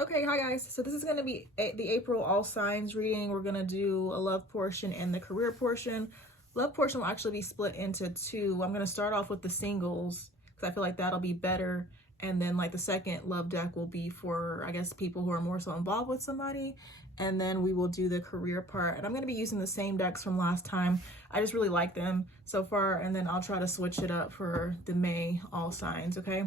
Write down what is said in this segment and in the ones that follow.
Okay, hi guys. So this is going to be the April all signs reading. We're going to do a love portion and the career portion. Love portion will actually be split into two. I'm going to start off with the singles because I feel like that'll be better. And then like the second love deck will be for, I guess, people who are more so involved with somebody. And then we will do the career part. And I'm going to be using the same decks from last time. I just really like them so far. And then I'll try to switch it up for the May all signs, okay?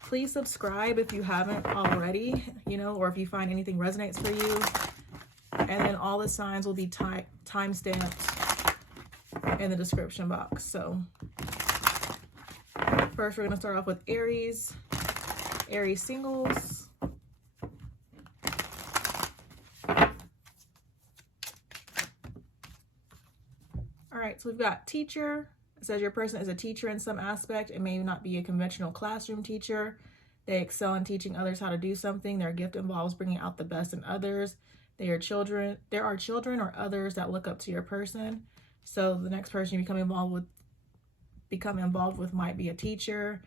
Please subscribe if you haven't already, or if you find anything resonates for you. And then all the signs will be time stamped in the description box. So first we're going to start off with Aries singles. All right, so we've got teacher. It says your person is a teacher in some aspect. It may not be a conventional classroom teacher. They excel in teaching others how to do something. Their gift involves bringing out the best in others. There are children or others that look up to your person. So the next person you become involved with might be a teacher,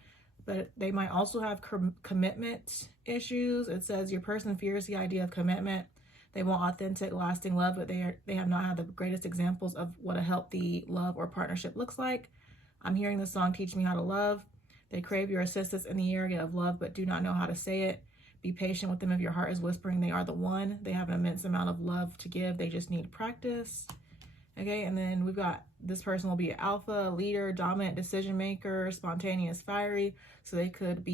but they might also have commitment issues. It says your person fears the idea of commitment. They want authentic, lasting love, but they have not had the greatest examples of what a healthy love or partnership looks like. I'm hearing the song Teach Me How to Love. They crave your assistance in the area of love, but do not know how to say it. Be patient with them if your heart is whispering they are the one. They have an immense amount of love to give. They just need practice. Okay, and then we've got this person will be an alpha, leader, dominant decision maker, spontaneous, fiery. So they could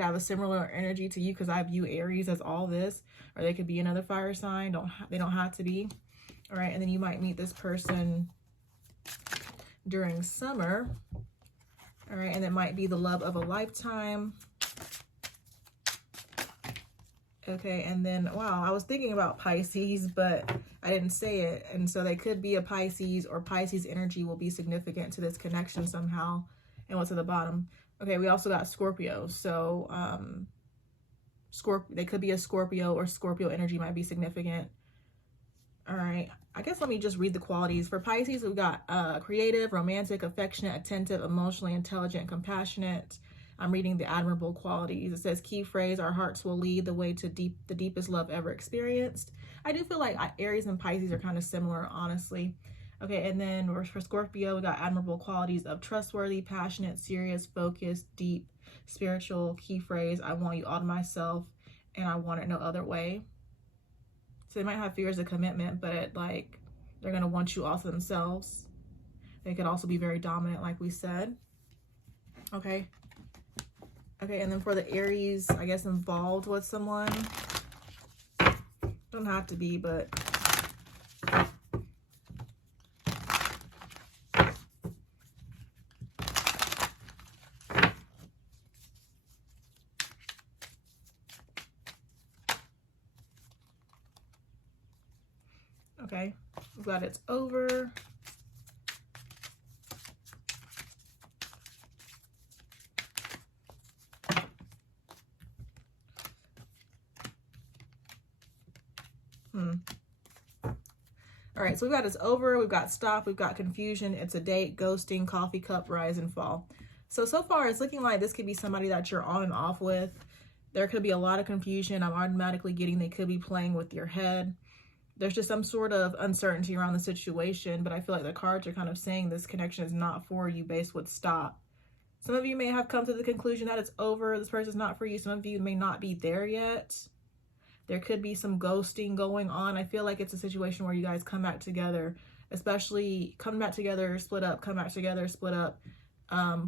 have a similar energy to you because I view Aries as all this, or they could be another fire sign. They don't have to be. All right, and then you might meet this person during summer. All right, and it might be the love of a lifetime. Okay, and then, wow, I was thinking about Pisces, but I didn't say it. And so they could be a Pisces, or Pisces energy will be significant to this connection somehow. And what's at the bottom? Okay, we also got Scorpio. So they could be a Scorpio, or Scorpio energy might be significant. All right, I guess let me just read the qualities. For Pisces, we've got creative, romantic, affectionate, attentive, emotionally intelligent, compassionate. I'm reading the admirable qualities. It says, key phrase, our hearts will lead the way to the deepest love ever experienced. I do feel like Aries and Pisces are kind of similar, honestly. Okay, and then for Scorpio, we got admirable qualities of trustworthy, passionate, serious, focused, deep, spiritual. Key phrase, I want you all to myself, and I want it no other way. So they might have fears of commitment, but they're going to want you all to themselves. They could also be very dominant, like we said. Okay. Okay, and then for the Aries, I guess involved with someone. Don't have to be, but okay, I'm glad it's over. All right, so we've got it's over, we've got stop, we've got confusion, it's a date, ghosting, coffee cup, rise and fall. So far it's looking like this could be somebody that you're on and off with. There could be a lot of confusion. I'm automatically getting they could be playing with your head. There's just some sort of uncertainty around the situation, but I feel like the cards are kind of saying this connection is not for you based with stop. Some of you may have come to the conclusion that it's over, this person's not for you. Some of you may not be there yet. There could be some ghosting going on. I feel like it's a situation where you guys come back together, especially come back together, split up, come back together, split up.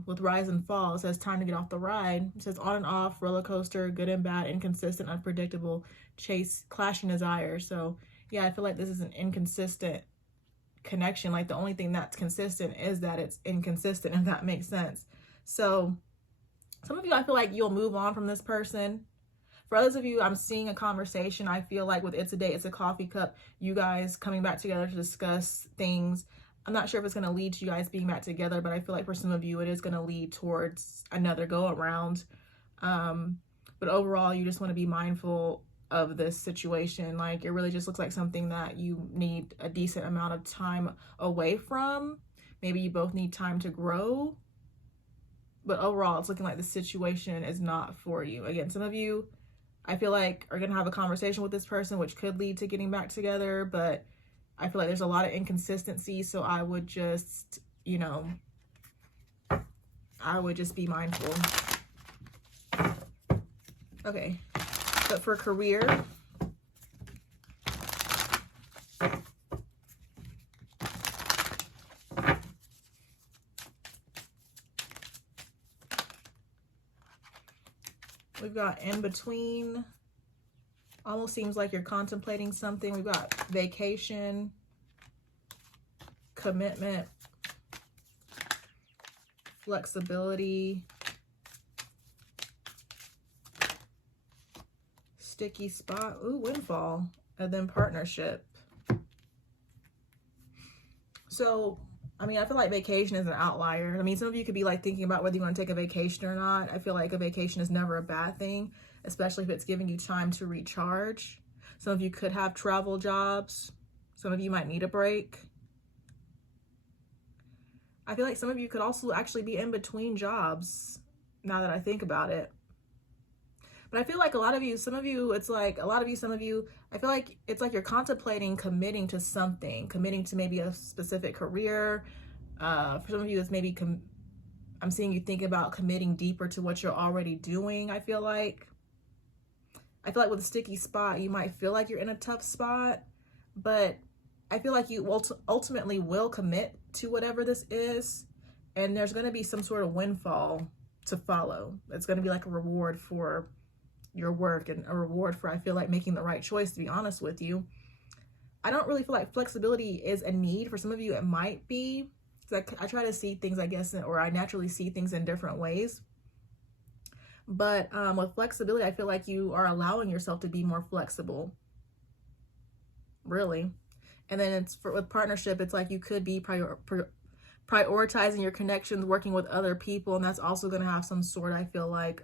With rise and fall, it says time to get off the ride. It says on and off, roller coaster, good and bad, inconsistent, unpredictable, chase, clashing desires. So yeah, I feel like this is an inconsistent connection. Like the only thing that's consistent is that it's inconsistent, if that makes sense. So some of you, I feel like you'll move on from this person. For others of you, I'm seeing a conversation. I feel like with It's a Date, It's a Coffee Cup, you guys coming back together to discuss things. I'm not sure if it's going to lead to you guys being back together, but I feel like for some of you, it is going to lead towards another go around. But overall, you just want to be mindful of this situation. Like it really just looks like something that you need a decent amount of time away from. Maybe you both need time to grow. But overall, it's looking like the situation is not for you. Again, some of you, I feel like are going to have a conversation with this person, which could lead to getting back together. But I feel like there's a lot of inconsistency. So I would just, you know, I would just be mindful. Okay. But for career, we've got in between. Almost seems like you're contemplating something. We've got vacation, commitment, flexibility, sticky spot, ooh, windfall, and then partnership. So, I mean, I feel like vacation is an outlier. I mean, some of you could be like thinking about whether you want to take a vacation or not. I feel like a vacation is never a bad thing, especially if it's giving you time to recharge. Some of you could have travel jobs. Some of you might need a break. I feel like some of you could also actually be in between jobs, now that I think about it. But I feel like a lot of you, some of you, it's like a lot of you, some of you, I feel like it's like you're contemplating committing to something, committing to maybe a specific career. For some of you, it's maybe, I'm seeing you think about committing deeper to what you're already doing, I feel like. With a sticky spot, you might feel like you're in a tough spot, but I feel like you ultimately will commit to whatever this is, and there's going to be some sort of windfall to follow. It's going to be like a reward for your work and a reward for, I feel like, making the right choice, to be honest with you. I don't really feel like flexibility is a need. For some of you, it might be. I try to see things, I guess, or I naturally see things in different ways. But with flexibility, I feel like you are allowing yourself to be more flexible, really. And then with partnership, it's like you could be prioritizing your connections, working with other people, and that's also going to have some sort, I feel like,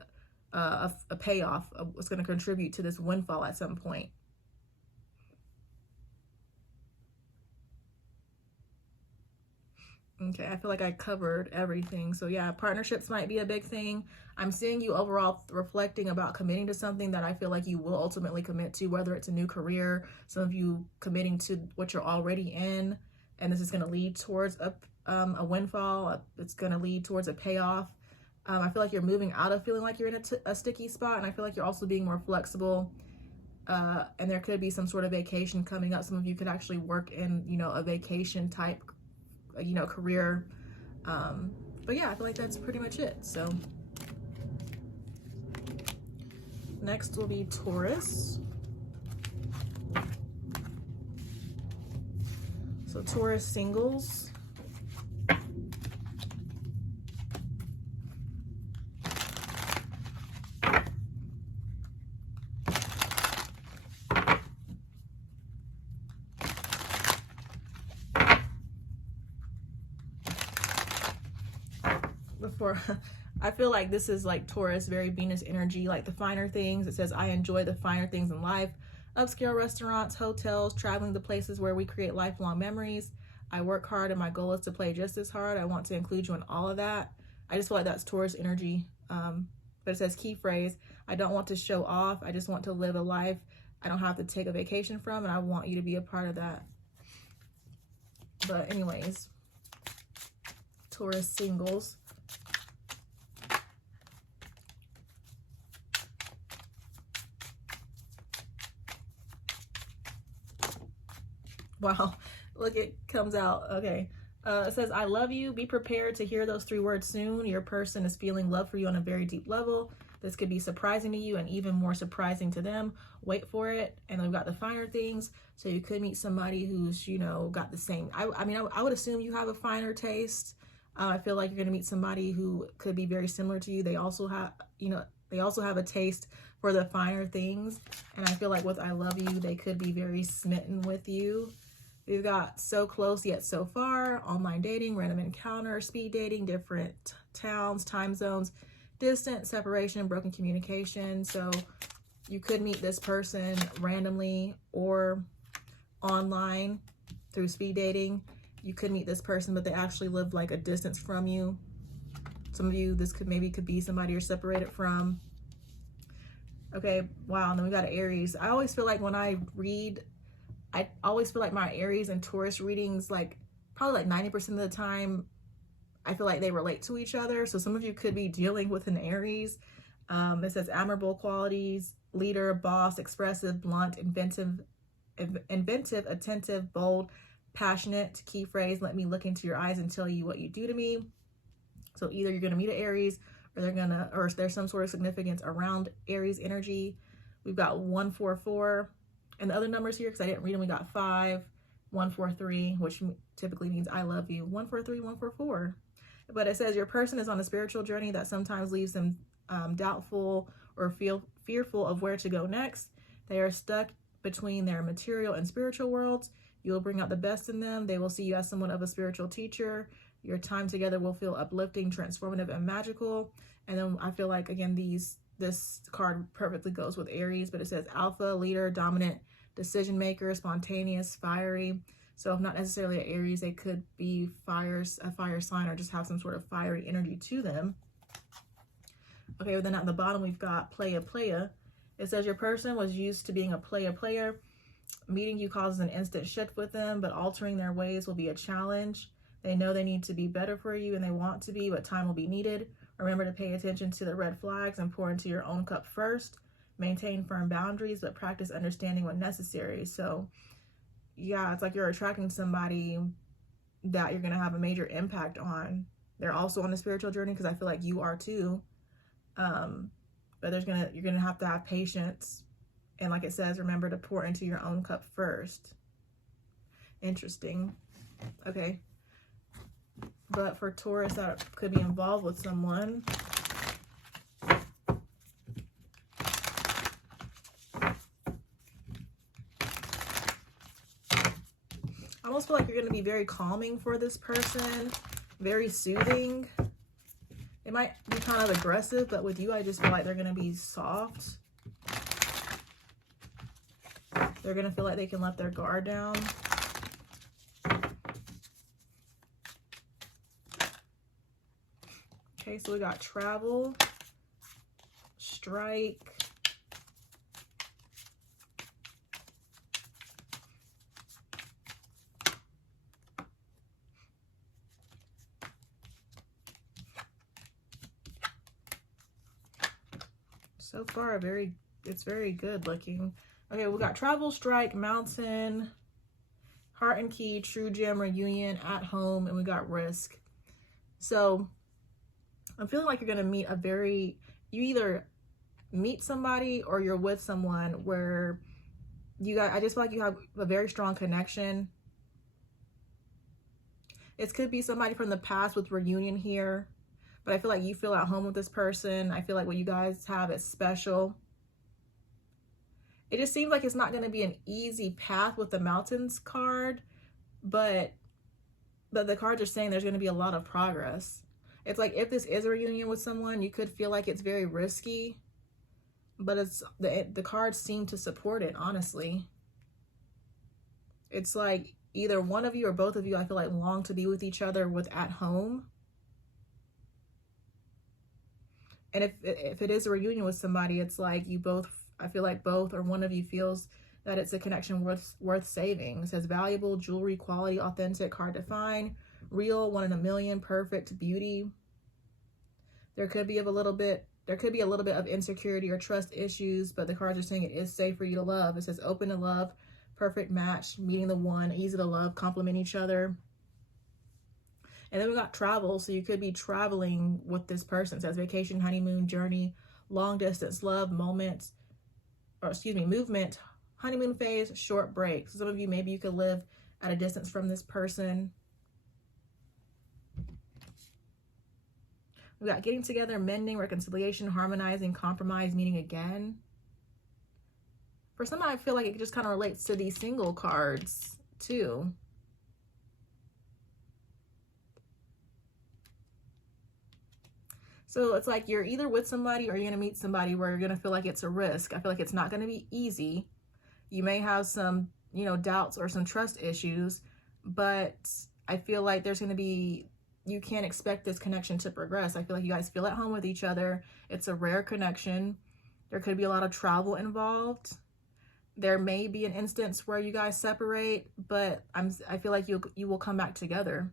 a payoff. It's going to contribute to this windfall at some point. Okay, I feel like I covered everything. So yeah, partnerships might be a big thing. I'm seeing you overall reflecting about committing to something that I feel like you will ultimately commit to, whether it's a new career, some of you committing to what you're already in, and this is going to lead towards a windfall. It's going to lead towards a payoff. I feel like you're moving out of feeling like you're in a sticky spot, and I feel like you're also being more flexible. And there could be some sort of vacation coming up. Some of you could actually work in, you know, a vacation type, you know, career. But yeah, I feel like that's pretty much it. So next will be Taurus. So Taurus singles. I feel like this is like Taurus, very Venus energy, like the finer things. It says, I enjoy the finer things in life. Upscale restaurants, hotels, traveling to places where we create lifelong memories. I work hard and my goal is to play just as hard. I want to include you in all of that. I just feel like that's Taurus energy. But it says key phrase, I don't want to show off. I just want to live a life I don't have to take a vacation from, and I want you to be a part of that. But anyways, Taurus singles. Wow, look, it comes out. Okay. It says, I love you. Be prepared to hear those 3 words soon. Your person is feeling love for you on a very deep level. This could be surprising to you and even more surprising to them. Wait for it. And then we've got the finer things. So you could meet somebody who's, you know, got the same. I mean, I would assume you have a finer taste. I feel like you're going to meet somebody who could be very similar to you. They also have, you know, they also have a taste for the finer things. And I feel like with I love you, they could be very smitten with you. We've got so close yet so far, online dating, random encounter, speed dating, different towns, time zones, distant, separation, broken communication. So you could meet this person randomly or online through speed dating. You could meet this person, but they actually live like a distance from you. Some of you, this could be somebody you're separated from. Okay, wow. And then we got Aries. I always feel like when I read, I always feel like my Aries and Taurus readings, like probably like 90% of the time, I feel like they relate to each other. So some of you could be dealing with an Aries. It says admirable qualities, leader, boss, expressive, blunt, inventive, attentive, bold, passionate. Key phrase, let me look into your eyes and tell you what you do to me. So either you're going to meet an Aries, or there's some sort of significance around Aries energy. We've got 144, and the other numbers here, because I didn't read them, we got 5, 143, which typically means I love you. 143, 144. But it says your person is on a spiritual journey that sometimes leaves them doubtful or fearful of where to go next. They are stuck between their material and spiritual worlds. You will bring out the best in them. They will see you as somewhat of a spiritual teacher. Your time together will feel uplifting, transformative, and magical. And then I feel like, again, this card perfectly goes with Aries, but it says alpha, leader, dominant, decision maker, spontaneous, fiery. So if not necessarily an Aries, they could be a fire sign, or just have some sort of fiery energy to them. Okay, well then at the bottom we've got playa. It says your person was used to being a player. Meeting you causes an instant shift with them, but altering their ways will be a challenge. They know they need to be better for you and they want to be, but time will be needed. Remember to pay attention to the red flags and pour into your own cup first. Maintain firm boundaries, but practice understanding when necessary. So yeah, it's like you're attracting somebody that you're going to have a major impact on. They're also on a spiritual journey, because I feel like you are too. But you're going to have patience. And like it says, remember to pour into your own cup first. Interesting. Okay. But for Taurus that could be involved with someone, I almost feel like you're going to be very calming for this person, very soothing. It might be kind of aggressive, but with you, I just feel like they're going to be soft. They're going to feel like they can let their guard down. Okay, so we got travel, strike, so far it's very good looking. Okay, we got travel, strike, mountain, heart and key, true gem, reunion, at home, and we got risk. So I'm feeling like you're going to meet you either meet somebody or you're with someone where I just feel like you have a very strong connection. It could be somebody from the past with reunion here, but I feel like you feel at home with this person. I feel like what you guys have is special. It just seems like it's not going to be an easy path with the mountains card, but the cards are saying there's going to be a lot of progress. It's like if this is a reunion with someone, you could feel like it's very risky, but the cards seem to support it, honestly. It's like either one of you or both of you, I feel like, long to be with each other at home. And if it is a reunion with somebody, it's like I feel like both or one of you feels that it's a connection worth saving. It says valuable, jewelry, quality, authentic, hard to find, real, 1 in a million, perfect, beauty. There could be a little bit of insecurity or trust issues, but the cards are saying it is safe for you to love. It says open to love, perfect match, meeting the one, easy to love, complement each other. And then we got travel, so you could be traveling with this person. It says vacation, honeymoon, journey, long distance love, movement, honeymoon phase, short break. So some of you, maybe you could live at a distance from this person. We got getting together, mending, reconciliation, harmonizing, compromise, meeting again. For some, I feel like it just kind of relates to these single cards too. So it's like you're either with somebody or you're going to meet somebody where you're going to feel like it's a risk. I feel like it's not going to be easy. You may have some, doubts or some trust issues, but I feel like you can't expect this connection to progress. I feel like you guys feel at home with each other. It's a rare connection. There could be a lot of travel involved. There may be an instance where you guys separate, but I feel like you will come back together.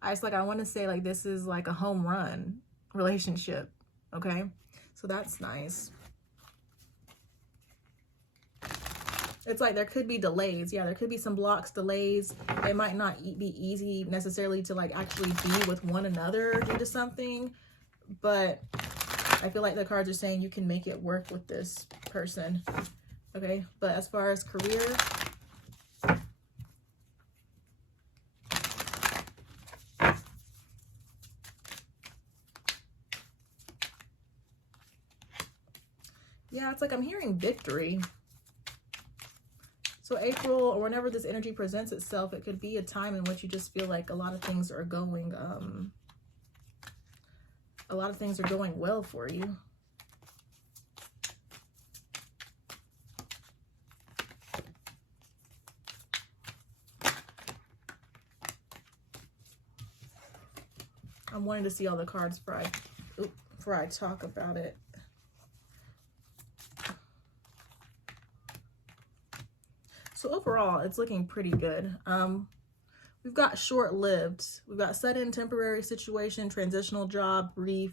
I want to say like this is like a home run relationship, okay? So that's nice. It's like there could be delays. Yeah, there could be some blocks, delays. It might not be easy necessarily to like actually be with one another due to something, but I feel like the cards are saying you can make it work with this person, okay? But as far as career, yeah, it's like I'm hearing victory. So April, or whenever this energy presents itself, it could be a time in which you just feel like a lot of things are going well for you. I'm wanting to see all the cards before I talk about it. So overall, it's looking pretty good. We've got short-lived. We've got sudden, temporary situation, transitional job, brief,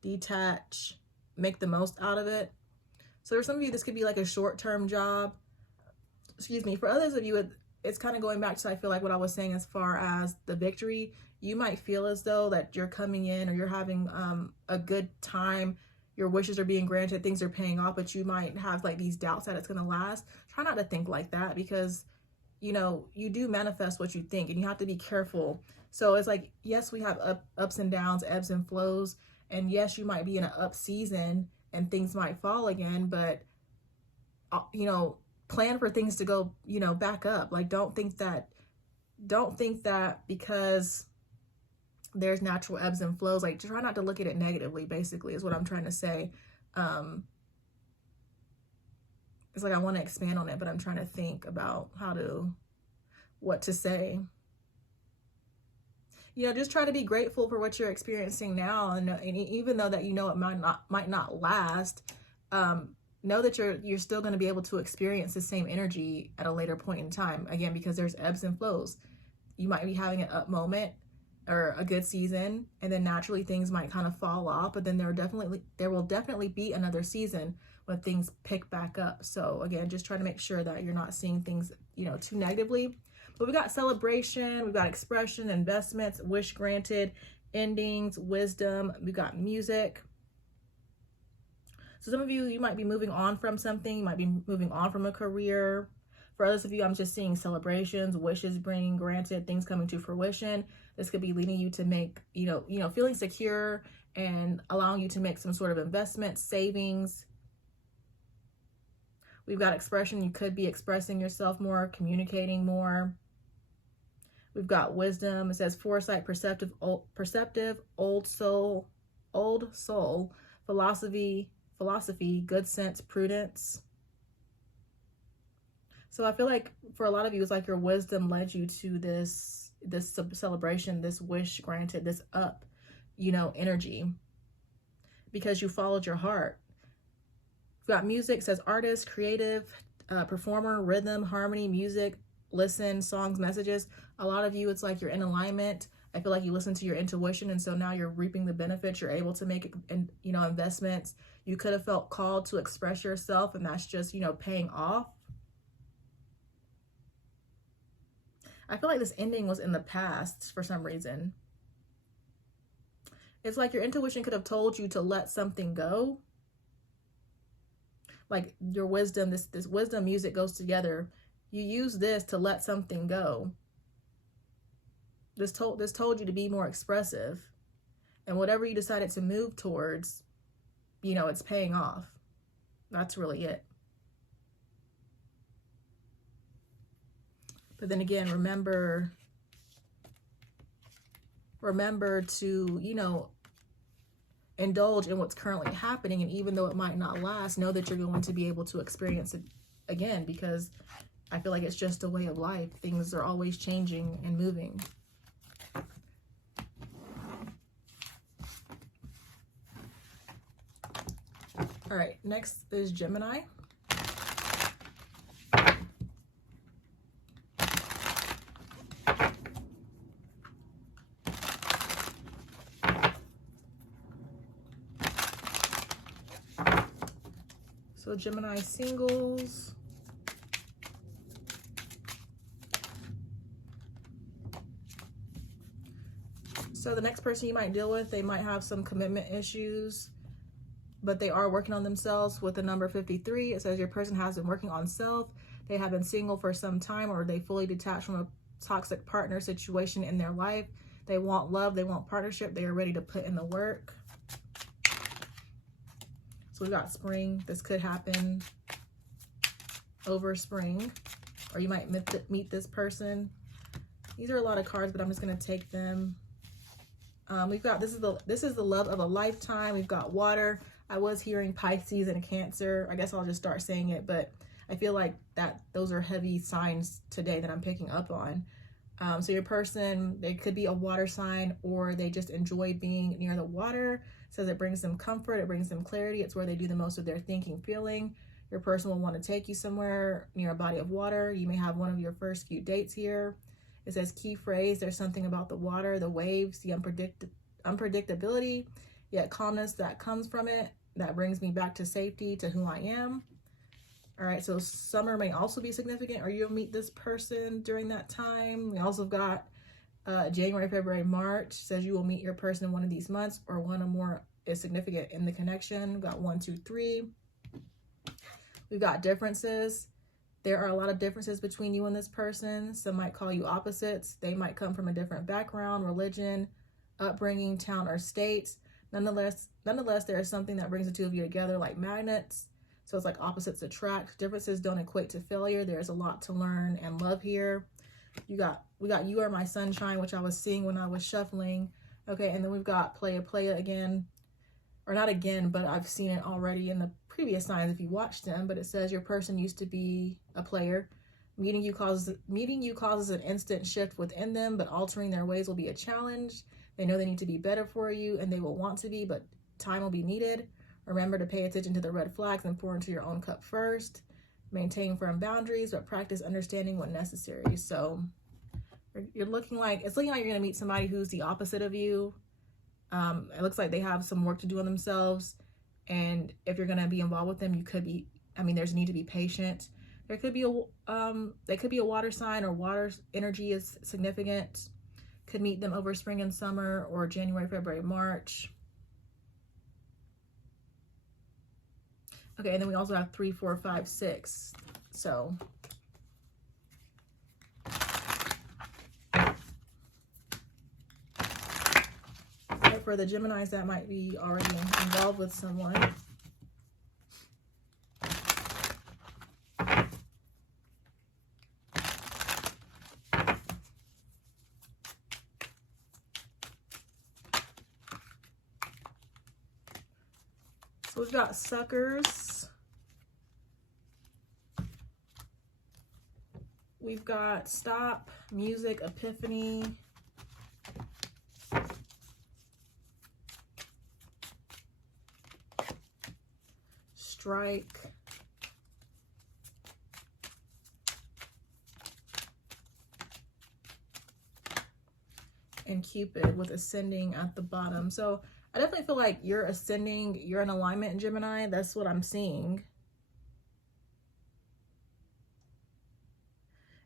detach, make the most out of it. So for some of you, this could be like a short-term job. Excuse me. For others of you, it's kind of going back to, I feel like, what I was saying as far as the victory. You might feel as though that you're coming in or you're having a good time. Your wishes are being granted, things are paying off, but you might have like these doubts that it's going to last. Try not to think like that, because, you know, you do manifest what you think, and you have to be careful. So it's like, yes, we have ups and downs, ebbs and flows. And yes, you might be in an up season and things might fall again, but, you know, plan for things to go, you know, back up. Like, don't think that because there's natural ebbs and flows, like, try not to look at it negatively, basically, is what I'm trying to say. It's like I want to expand on it, but I'm trying to think about what to say. You know, just try to be grateful for what you're experiencing now, and even though that you know it might not last, know that you're still going to be able to experience the same energy at a later point in time. Again, because there's ebbs and flows. You might be having an up moment or a good season, and then naturally things might kind of fall off, but then there will definitely be another season when things pick back up. So again, just try to make sure that you're not seeing things, you know, too negatively. But we got celebration, we've got expression, investments, wish granted, endings, wisdom, we got music. So some of you might be moving on from something, you might be moving on from a career. For others of you, I'm just seeing celebrations, wishes being granted, things coming to fruition. This could be leading you to make, you know, feeling secure and allowing you to make some sort of investment, savings. We've got expression. You could be expressing yourself more, communicating more. We've got wisdom. It says foresight, perceptive, old soul, philosophy, good sense, prudence. So I feel like for a lot of you, it's like your wisdom led you to this celebration, this wish granted, this up, you know, energy, because you followed your heart. We've got music, says artist, creative, performer, rhythm, harmony, music, listen, songs, messages. A lot of you, it's like you're in alignment. I feel like you listen to your intuition, and so now you're reaping the benefits. You're able to make, you know, investments. You could have felt called to express yourself, and that's just, you know, paying off. I feel like this ending was in the past for some reason. It's like your intuition could have told you to let something go. Like your wisdom, this wisdom music goes together. You use this to let something go. This told you to be more expressive. And whatever you decided to move towards, you know, it's paying off. That's really it. But then again, remember to, you know, indulge in what's currently happening. And even though it might not last, know that you're going to be able to experience it again, because I feel like it's just a way of life. Things are always changing and moving. All right, next is Gemini. So Gemini singles. So the next person you might deal with, they might have some commitment issues, but they are working on themselves with the number 53. It says your person has been working on self. They have been single for some time, or they fully detached from a toxic partner situation in their life. They want love. They want partnership. They are ready to put in the work. So we got spring. This could happen over spring, or you might meet this person. These are a lot of cards, but I'm just going to take them. We've got, this is the love of a lifetime. We've got water. I was hearing Pisces and Cancer. I guess I'll just start saying it, but I feel like those are heavy signs today that I'm picking up on. So your person, they could be a water sign, or they just enjoy being near the water. It says it brings them comfort. It brings them clarity. It's where they do the most of their thinking, feeling. Your person will want to take you somewhere near a body of water. You may have one of your first few dates here. It says key phrase, there's something about the water, the waves, the unpredictability, yet calmness that comes from it, that brings me back to safety, to who I am. All right, so summer may also be significant, or you'll meet this person during that time. We also got January, February, March. It says you will meet your person in one of these months, or one or more is significant in the connection. We've got 1, 2, 3. We've got differences. There are a lot of differences between you and this person. Some might call you opposites. They might come from a different background, religion, upbringing, town, or state. Nonetheless, there is something that brings the two of you together like magnets. So it's like opposites attract. Differences don't equate to failure. There's a lot to learn and love here. We got You Are My Sunshine, which I was seeing when I was shuffling. Okay, and then we've got Playa again. Or not again, but I've seen it already in the previous signs if you watched them. But it says your person used to be a player. Meeting you causes an instant shift within them, but altering their ways will be a challenge. They know they need to be better for you, and they will want to be, but time will be needed. Remember to pay attention to the red flags and pour into your own cup first. Maintain firm boundaries, but practice understanding when necessary. So it's looking like you're going to meet somebody who's the opposite of you. It looks like they have some work to do on themselves, and if you're going to be involved with them, there's a need to be patient. There could be they could be a water sign, or water energy is significant. Could meet them over spring and summer, or January, February, March. Okay, and then we also have 3, 4, 5, 6. So for the Geminis that might be already involved with someone. So we've got suckers. We've got stop, music, epiphany. Strike. And Cupid with ascending at the bottom. So I definitely feel like you're ascending, you're in alignment in Gemini. That's what I'm seeing.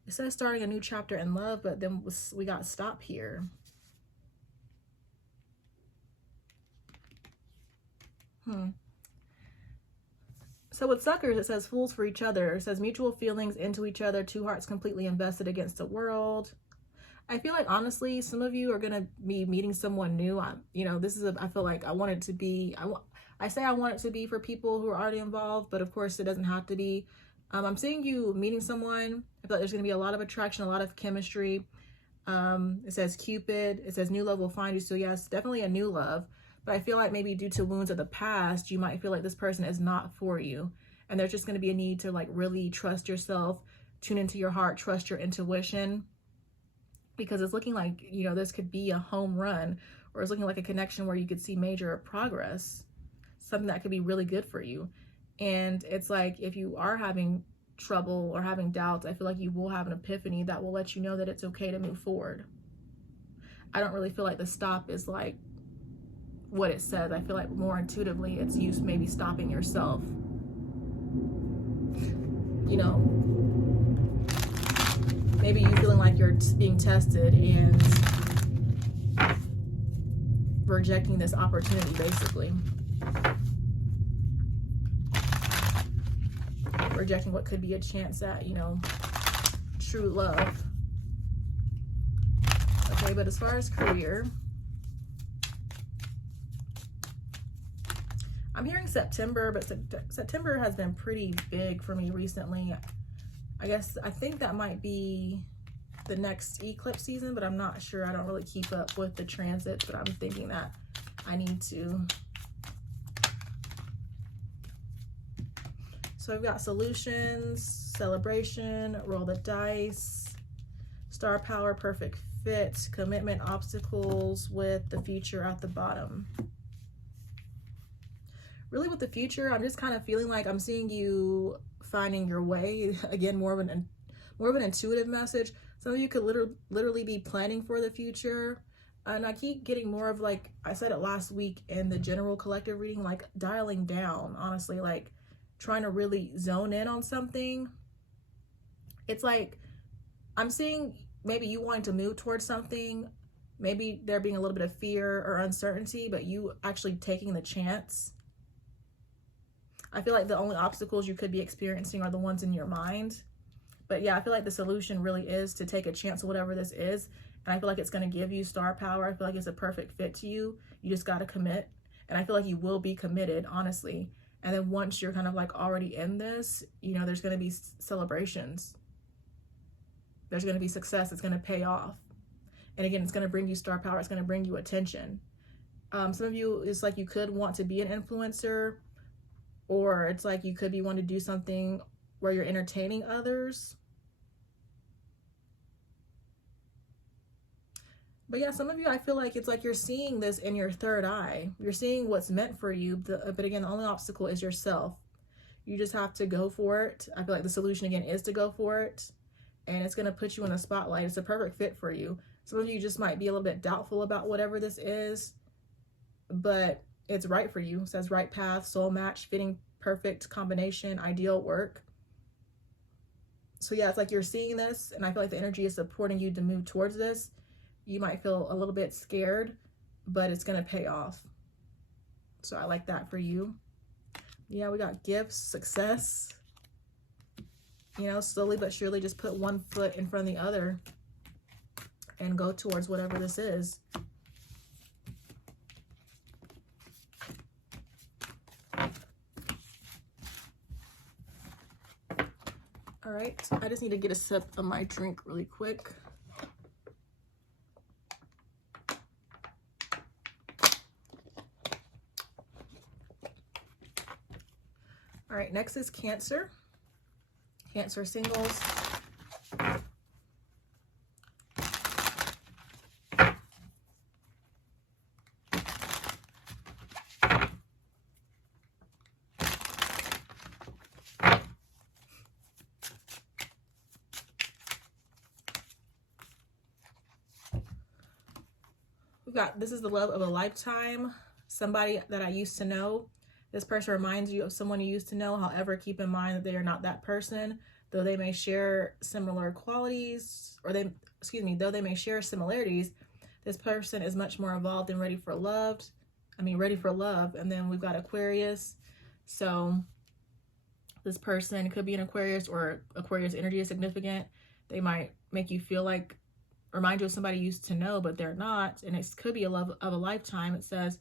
It says starting a new chapter in love, but then we got stop here. So with suckers, it says fools for each other. It says mutual feelings into each other, two hearts completely invested against the world. I feel like, honestly, some of you are going to be meeting someone new. I feel like I want it to be, I say I want it to be for people who are already involved, but of course it doesn't have to be. I'm seeing you meeting someone. I feel like there's going to be a lot of attraction, a lot of chemistry. It says Cupid. It says new love will find you. So yes, definitely a new love. But I feel like maybe due to wounds of the past, you might feel like this person is not for you. And there's just going to be a need to like really trust yourself, tune into your heart, trust your intuition. Because it's looking like, this could be a home run, or it's looking like a connection where you could see major progress. something that could be really good for you. And it's like, if you are having trouble or having doubts, I feel like you will have an epiphany that will let you know that it's okay to move forward. I don't really feel like the stop is like what it says. I feel like more intuitively it's you maybe stopping yourself. You know, maybe you feeling like you're being tested and rejecting this opportunity, basically. Rejecting what could be a chance at, you know, true love. Okay, but as far as career, I'm hearing September, but September has been pretty big for me recently. I think that might be the next eclipse season, but I'm not sure. I don't really keep up with the transits, but I'm thinking that I need to. So I've got solutions, celebration, roll the dice, star power, perfect fit, commitment, obstacles, with the future at the bottom. Really with the future, I'm just kind of feeling like I'm seeing you finding your way. Again, more of an intuitive message. Some of you could literally be planning for the future. And I keep getting more of, like I said it last week in the general collective reading, like dialing down, honestly, like trying to really zone in on something. It's like I'm seeing maybe you wanting to move towards something, maybe there being a little bit of fear or uncertainty, but you actually taking the chance. I feel like the only obstacles you could be experiencing are the ones in your mind. But yeah, I feel like the solution really is to take a chance of whatever this is. And I feel like it's going to give you star power. I feel like it's a perfect fit to you. You just got to commit. And I feel like you will be committed, honestly. And then once you're kind of like already in this, you know, there's going to be celebrations. There's going to be success. It's going to pay off. And again, it's going to bring you star power. It's going to bring you attention. Some of you, it's like you could want to be an influencer, or it's like you could be wanting to do something where you're entertaining others. But yeah, some of you, I feel like it's like you're seeing this in your third eye. You're seeing what's meant for you. But again, the only obstacle is yourself. You just have to go for it. I feel like the solution, again, is to go for it. And it's going to put you in the spotlight. It's a perfect fit for you. Some of you just might be a little bit doubtful about whatever this is. But it's right for you. It says right path, soul match, fitting, perfect combination, ideal work. So yeah, it's like you're seeing this, and I feel like the energy is supporting you to move towards this. You might feel a little bit scared, but it's going to pay off. So I like that for you. Yeah, we got gifts, success. You know, slowly but surely just put one foot in front of the other and go towards whatever this is. All right, I just need to get a sip of my drink really quick. All right, next is Cancer. Cancer singles. We've got, this is the love of a lifetime. Somebody that I used to know. This person reminds you of someone you used to know. However, keep in mind that they are not that person, though they may share similar qualities, or though they may share similarities. This person is much more evolved and ready for love. And then we've got Aquarius. So this person could be an Aquarius, or Aquarius energy is significant. They might make you feel like, remind you of somebody you used to know, but they're not. And it could be a love of a lifetime. It says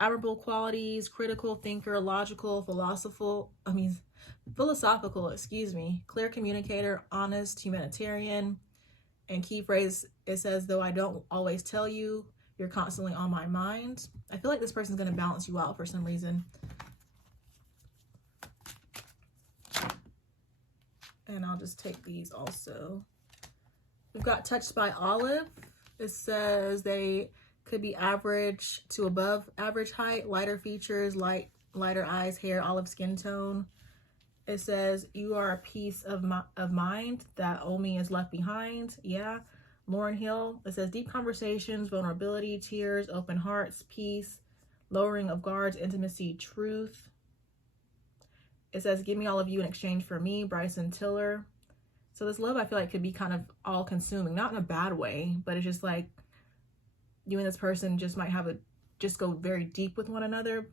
admirable qualities, critical thinker, logical, philosophical, clear communicator, honest, humanitarian. And key phrase, it says, though I don't always tell you, you're constantly on my mind. I feel like this person's going to balance you out for some reason. And I'll just take these also. We've got Touched by Olive. It says they could be average to above average height, lighter features, light lighter eyes, hair, olive skin tone. It says, you are a piece of mind that only is left behind. Yeah. Lauren Hill. It says, deep conversations, vulnerability, tears, open hearts, peace, lowering of guards, intimacy, truth. It says, give me all of you in exchange for me. Bryson Tiller. So this love, I feel like, could be kind of all consuming, not in a bad way, but it's just like you and this person just might have just go very deep with one another.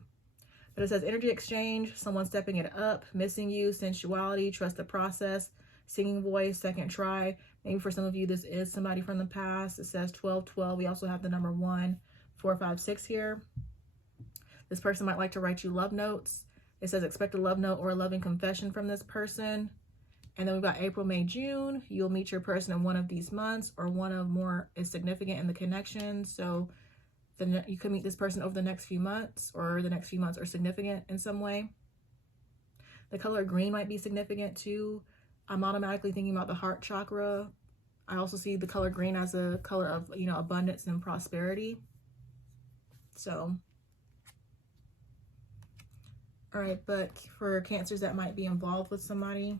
But it says energy exchange, someone stepping it up, missing you, sensuality, trust the process, singing voice, second try. Maybe for some of you, this is somebody from the past. It says 1212. We also have the number 1, 4, 5, 6 here. This person might like to write you love notes. It says expect a love note or a loving confession from this person. And then we've got April, May, June. You'll meet your person in one of these months, or one of more is significant in the connection. So you could meet this person over the next few months, or the next few months are significant in some way. The color green might be significant too. I'm automatically thinking about the heart chakra. I also see the color green as a color of, you know, abundance and prosperity. So, all right, but for Cancers that might be involved with somebody,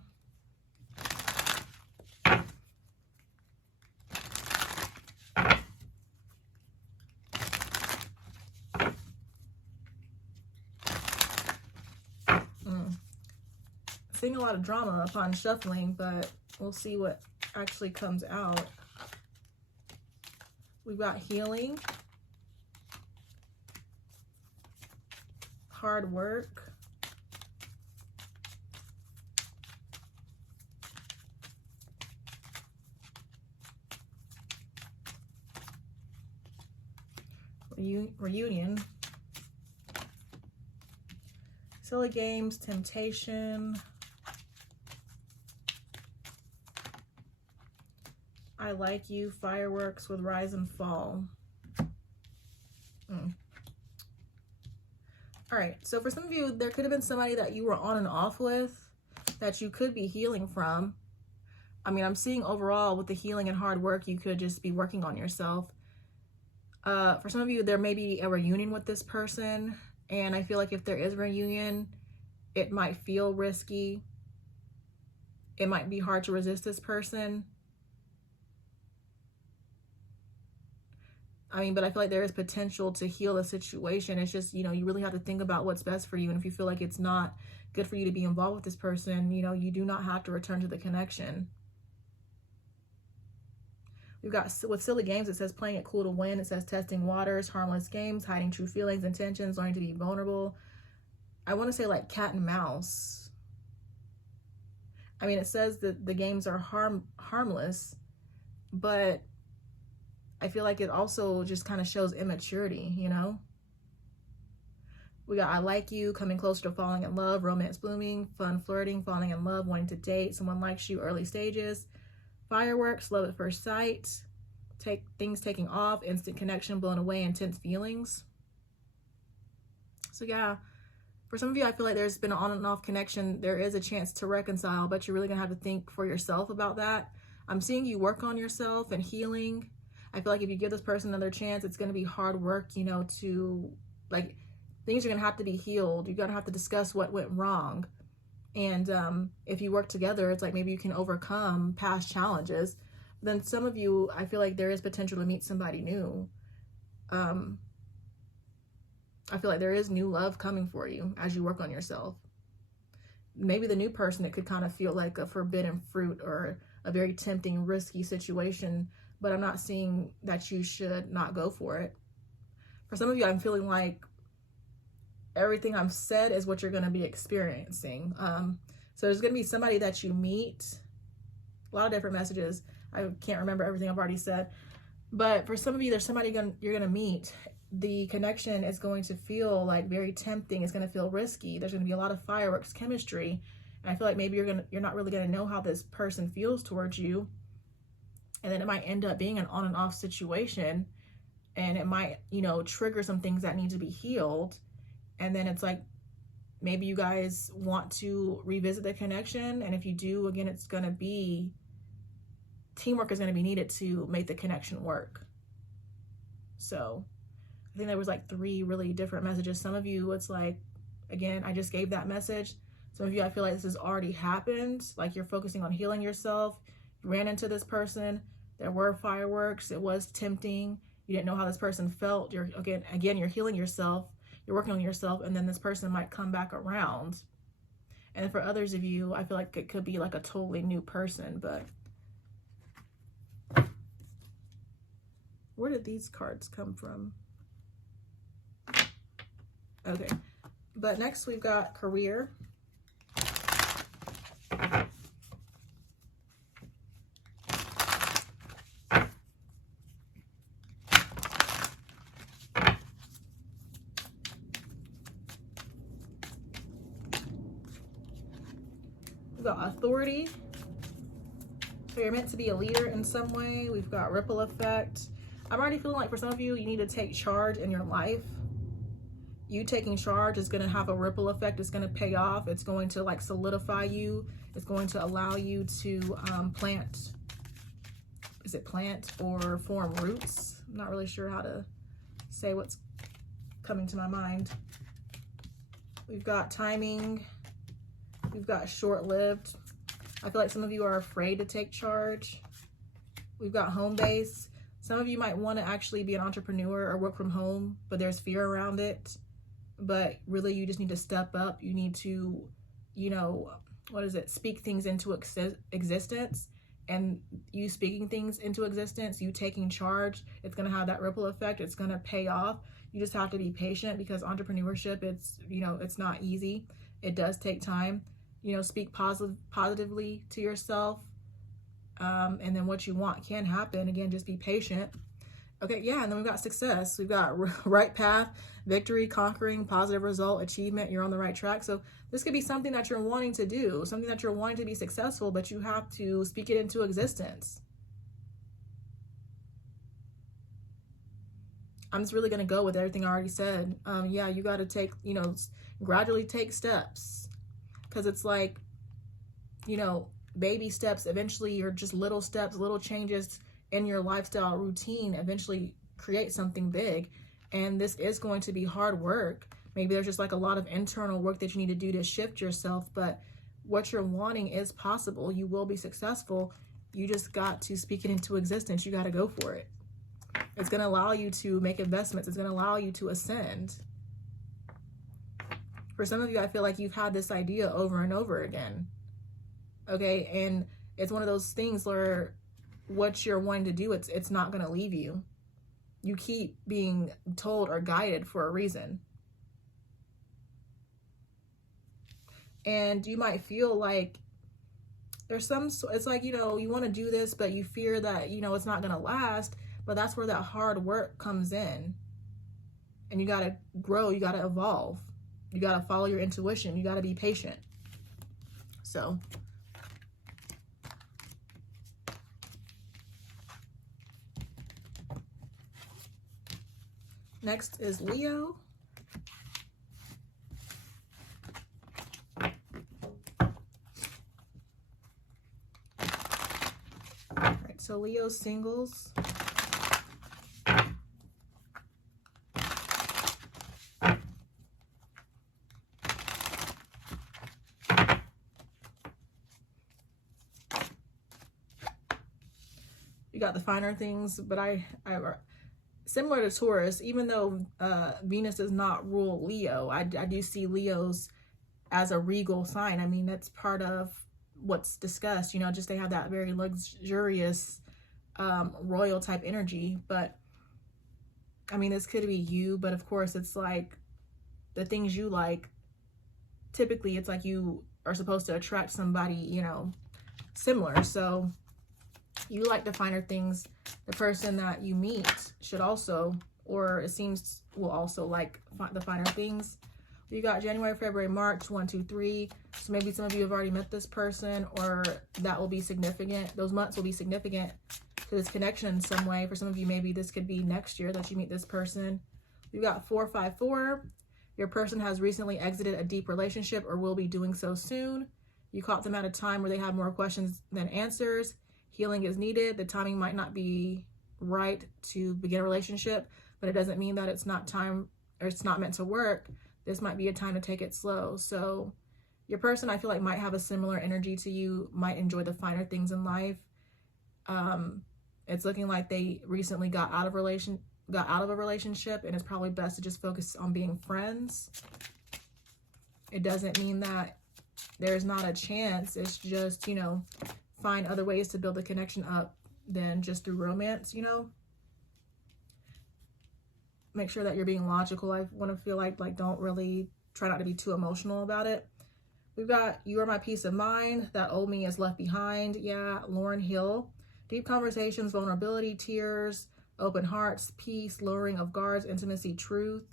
seeing a lot of drama upon shuffling, but we'll see what actually comes out. We've got healing, hard work, reunion, silly games, temptation, I like you, fireworks with rise and fall. All right, so for some of you, there could have been somebody that you were on and off with that you could be healing from. I mean, I'm seeing overall with the healing and hard work, you could just be working on yourself. For some of you, there may be a reunion with this person. And I feel like if there is a reunion, it might feel risky. It might be hard to resist this person. I mean, but I feel like there is potential to heal the situation. It's just, you know, you really have to think about what's best for you. And if you feel like it's not good for you to be involved with this person, you know, you do not have to return to the connection. We've got, with silly games, it says playing it cool to win. It says testing waters, harmless games, hiding true feelings, intentions, learning to be vulnerable. I want to say like cat and mouse. I mean, it says that the games are harmless, but I feel like it also just kind of shows immaturity, you know? We got I like you, coming closer to falling in love, romance blooming, fun flirting, falling in love, wanting to date, someone likes you, early stages, fireworks, love at first sight, things taking off, instant connection, blown away, intense feelings. So yeah, for some of you, I feel like there's been an on and off connection. There is a chance to reconcile, but you're really gonna have to think for yourself about that. I'm seeing you work on yourself and healing. I feel like if you give this person another chance, it's going to be hard work, you know, to, like, things are going to have to be healed. You're going to have to discuss what went wrong. And if you work together, it's like maybe you can overcome past challenges. Then some of you, I feel like there is potential to meet somebody new. I feel like there is new love coming for you as you work on yourself. Maybe the new person, it could kind of feel like a forbidden fruit or a very tempting, risky situation, but I'm not seeing that you should not go for it. For some of you, I'm feeling like everything I've said is what you're going to be experiencing. So there's going to be somebody that you meet, a lot of different messages. I can't remember everything I've already said, but for some of you, there's somebody you're going to meet. The connection is going to feel like very tempting. It's going to feel risky. There's going to be a lot of fireworks, chemistry. And I feel like maybe you're not really going to know how this person feels towards you. And then it might end up being an on and off situation, and it might, you know, trigger some things that need to be healed. And then it's like, maybe you guys want to revisit the connection. And if you do, again, it's going to be, teamwork is going to be needed to make the connection work. So I think there was like 3 really different messages. Some of you, it's like, Again, I just gave that message. Some of you, I feel like this has already happened. Like you're focusing on healing yourself. You ran into this person. There were fireworks. It was tempting. You didn't know how this person felt. You're again, you're healing yourself. You're working on yourself, and then this person might come back around. And for others of you, I feel like it could be like a totally new person, but where did these cards come from? Okay, but next we've got career. We've got authority. So you're meant to be a leader in some way. We've got ripple effect. I'm already feeling like for some of you, you need to take charge in your life. You taking charge is going to have a ripple effect. It's going to pay off. It's going to like solidify you. It's going to allow you to plant or form roots? I'm not really sure how to say what's coming to my mind. We've got timing. We've got short-lived. I feel like some of you are afraid to take charge. We've got home base. Some of you might want to actually be an entrepreneur or work from home, but there's fear around it. But really, you just need to step up. You need to, you know, speak things into existence. And you speaking things into existence, you taking charge, it's going to have that ripple effect. It's going to pay off. You just have to be patient because entrepreneurship, it's, you know, it's not easy. It does take time. You know, speak positively to yourself. And then what you want can happen. Again, just be patient. Okay, yeah, and then we've got success. We've got right path, victory, conquering, positive result, achievement. You're on the right track. So this could be something that you're wanting to do, something that you're wanting to be successful, but you have to speak it into existence. I'm just really going to go with everything I already said. Yeah, you got to take, you know, gradually take steps. Because it's like, you know, baby steps, eventually, or just little steps, little changes in your lifestyle routine eventually create something big. And this is going to be hard work. Maybe there's just like a lot of internal work that you need to do to shift yourself, but what you're wanting is possible. You will be successful. You just got to speak it into existence. You got to go for it. It's going to allow you to make investments. It's going to allow you to ascend. For some of you, I feel like you've had this idea over and over again. Okay, and it's one of those things where what you're wanting to do, it's not going to leave you. You keep being told or guided for a reason. And you might feel like there's it's like, you know, you want to do this, but you fear that, you know, it's not going to last. But that's where that hard work comes in. And you got to grow. You got to evolve. You got to follow your intuition. You got to be patient. So next is Leo. All right, so Leo's singles. You got the finer things, but I similar to Taurus, even though Venus does not rule Leo, I do see Leos as a regal sign. I mean, that's part of what's discussed, you know, just they have that very luxurious royal type energy. But I mean, this could be you, but of course it's like the things you like, typically it's like you are supposed to attract somebody, you know, similar. So you like the finer things. The person that you meet should also, or it seems will also like the finer things. You got January, February, March, 1, 2, 3. So maybe some of you have already met this person, or that will be significant. Those months will be significant to this connection in some way. For some of you, maybe this could be next year that you meet this person. You got 4, 5, 4. Your person has recently exited a deep relationship or will be doing so soon. You caught them at a time where they have more questions than answers. Healing is needed. The timing might not be right to begin a relationship, but it doesn't mean that it's not time or it's not meant to work. this might be a time to take it slow. So your person, I feel like, might have a similar energy to you, might enjoy the finer things in life. It's looking like they recently got out of a relationship, and it's probably best to just focus on being friends. It doesn't mean that there's not a chance. It's just, you know, find other ways to build the connection up than just through romance, you know. Make sure that you're being logical. I want to feel like don't really try not to be too emotional about it. We've got You Are My Peace of Mind. That Old Me Is Left Behind. Yeah, Lauryn Hill. Deep conversations, vulnerability, tears, open hearts, peace, lowering of guards, intimacy, truth.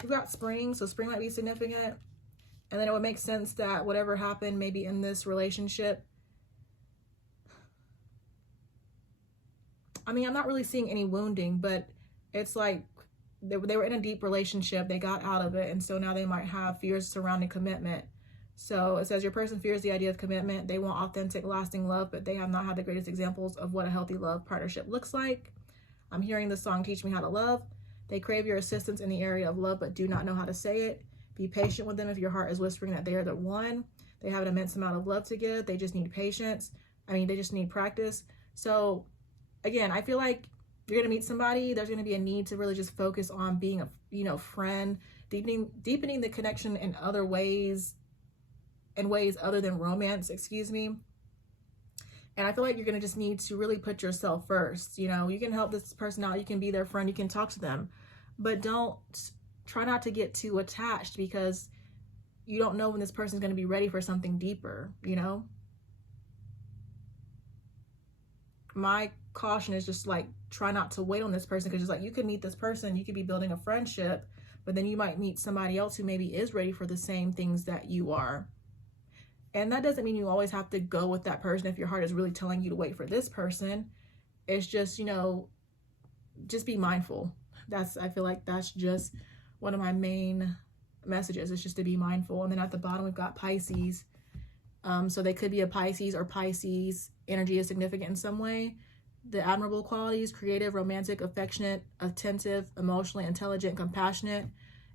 We've got Spring. So spring might be significant. And then it would make sense that whatever happened maybe in this relationship, I mean, I'm not really seeing any wounding, but it's like they were in a deep relationship. They got out of it. And so now they might have fears surrounding commitment. So it says your person fears the idea of commitment. They want authentic, lasting love, but they have not had the greatest examples of what a healthy love partnership looks like. I'm hearing the song Teach Me How to Love. They crave your assistance in the area of love, but do not know how to say it. Be patient with them if your heart is whispering that they are the one. They have an immense amount of love to give. They just need patience. I mean, they just need practice. So again, I feel like you're going to meet somebody. There's going to be a need to really just focus on being a, you know, friend, deepening the connection in other ways, in ways other than romance, excuse me. And I feel like you're going to just need to really put yourself first. You know, you can help this person out. You can be their friend. You can talk to them, but try not to get too attached, because you don't know when this person's going to be ready for something deeper, you know? My caution is just like, try not to wait on this person, because it's like you could meet this person, you could be building a friendship, but then you might meet somebody else who maybe is ready for the same things that you are. And that doesn't mean you always have to go with that person if your heart is really telling you to wait for this person. It's just, you know, just be mindful. I feel like that's just one of my main messages, is just to be mindful. And then at the bottom, we've got Pisces. So they could be a Pisces, or Pisces energy is significant in some way. The admirable qualities: creative, romantic, affectionate, attentive, emotionally intelligent, compassionate.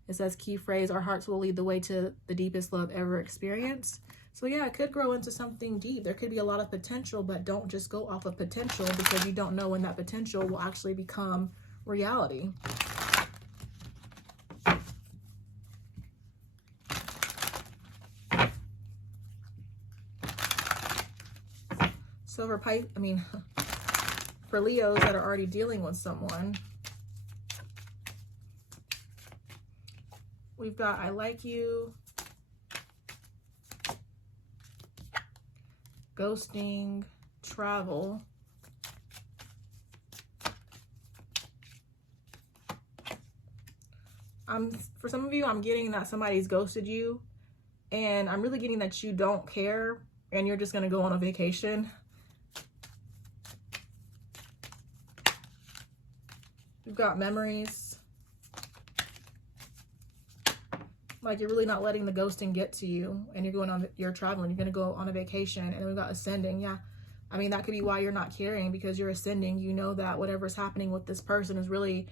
It says key phrase, our hearts will lead the way to the deepest love ever experienced. So yeah, it could grow into something deep. There could be a lot of potential, but don't just go off of potential, because you don't know when that potential will actually become reality. So for Leos that are already dealing with someone, we've got I like you, ghosting, travel, for some of you, I'm getting that somebody's ghosted you, and I'm really getting that you don't care and you're just going to go on a vacation. You've got memories. Like you're really not letting the ghosting get to you, and you're traveling, you're going to go on a vacation. And then we've got ascending. Yeah. I mean, that could be why you're not caring, because you're ascending. You know that whatever's happening with this person is really,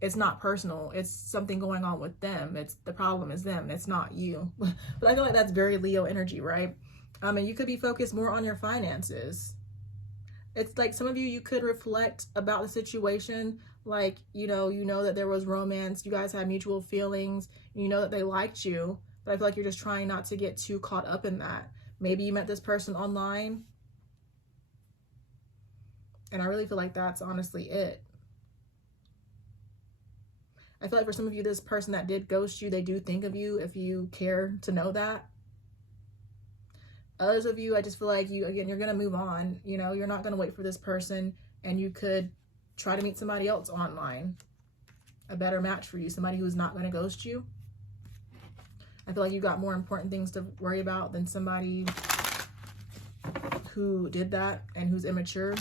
it's not personal. It's something going on with them. The problem is them. It's not you. But I feel like that's very Leo energy, right? And you could be focused more on your finances. It's like some of you could reflect about the situation. Like, you know that there was romance. You guys had mutual feelings. You know that they liked you. But I feel like you're just trying not to get too caught up in that. Maybe you met this person online. And I really feel like that's honestly it. I feel like for some of you, this person that did ghost you, they do think of you if you care to know that. Others of you, I just feel like you're going to move on. You know, you're not going to wait for this person, and you could try to meet somebody else online. A better match for you, somebody who's not going to ghost you. I feel like you got more important things to worry about than somebody who did that and who's immature.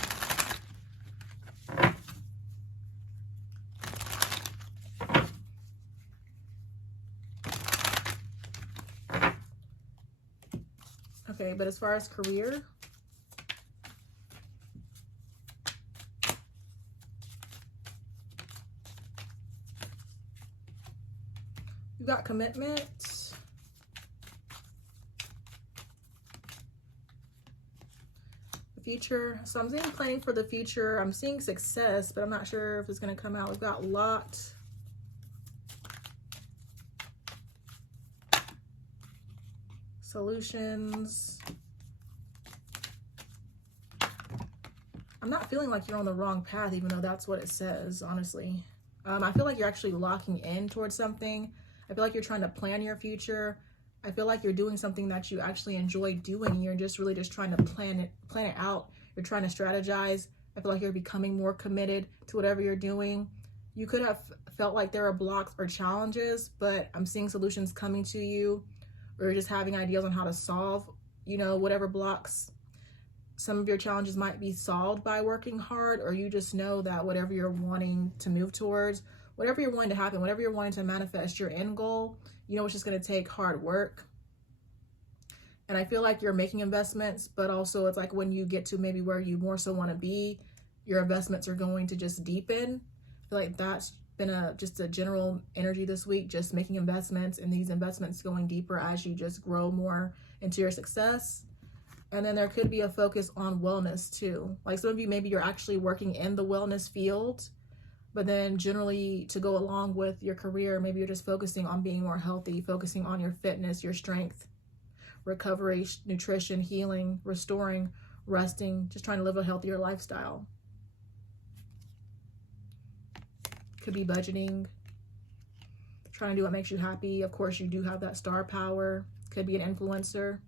Okay, but as far as career, got commitment. The future. So I'm seeing planning for the future. I'm seeing success, but I'm not sure if it's going to come out. We've got lot. Solutions. I'm not feeling like you're on the wrong path, even though that's what it says, honestly. I feel like you're actually locking in towards something. I feel like you're trying to plan your future. I feel like you're doing something that you actually enjoy doing. You're just really just trying to plan it out. You're trying to strategize. I feel like you're becoming more committed to whatever you're doing. You could have felt like there are blocks or challenges, but I'm seeing solutions coming to you, or you're just having ideas on how to solve, you know, whatever blocks. Some of your challenges might be solved by working hard, or you just know that whatever you're wanting to move towards, whatever you're wanting to happen, whatever you're wanting to manifest, your end goal, you know, it's just going to take hard work. And I feel like you're making investments, but also it's like when you get to maybe where you more so want to be, your investments are going to just deepen. I feel like that's been just a general energy this week, just making investments, and these investments going deeper as you just grow more into your success. And then there could be a focus on wellness too. Like some of you, maybe you're actually working in the wellness field, but then generally to go along with your career, maybe you're just focusing on being more healthy, focusing on your fitness, your strength, recovery, nutrition, healing, restoring, resting, just trying to live a healthier lifestyle. Could be budgeting, trying to do what makes you happy. Of course, you do have that star power. Could be an influencer.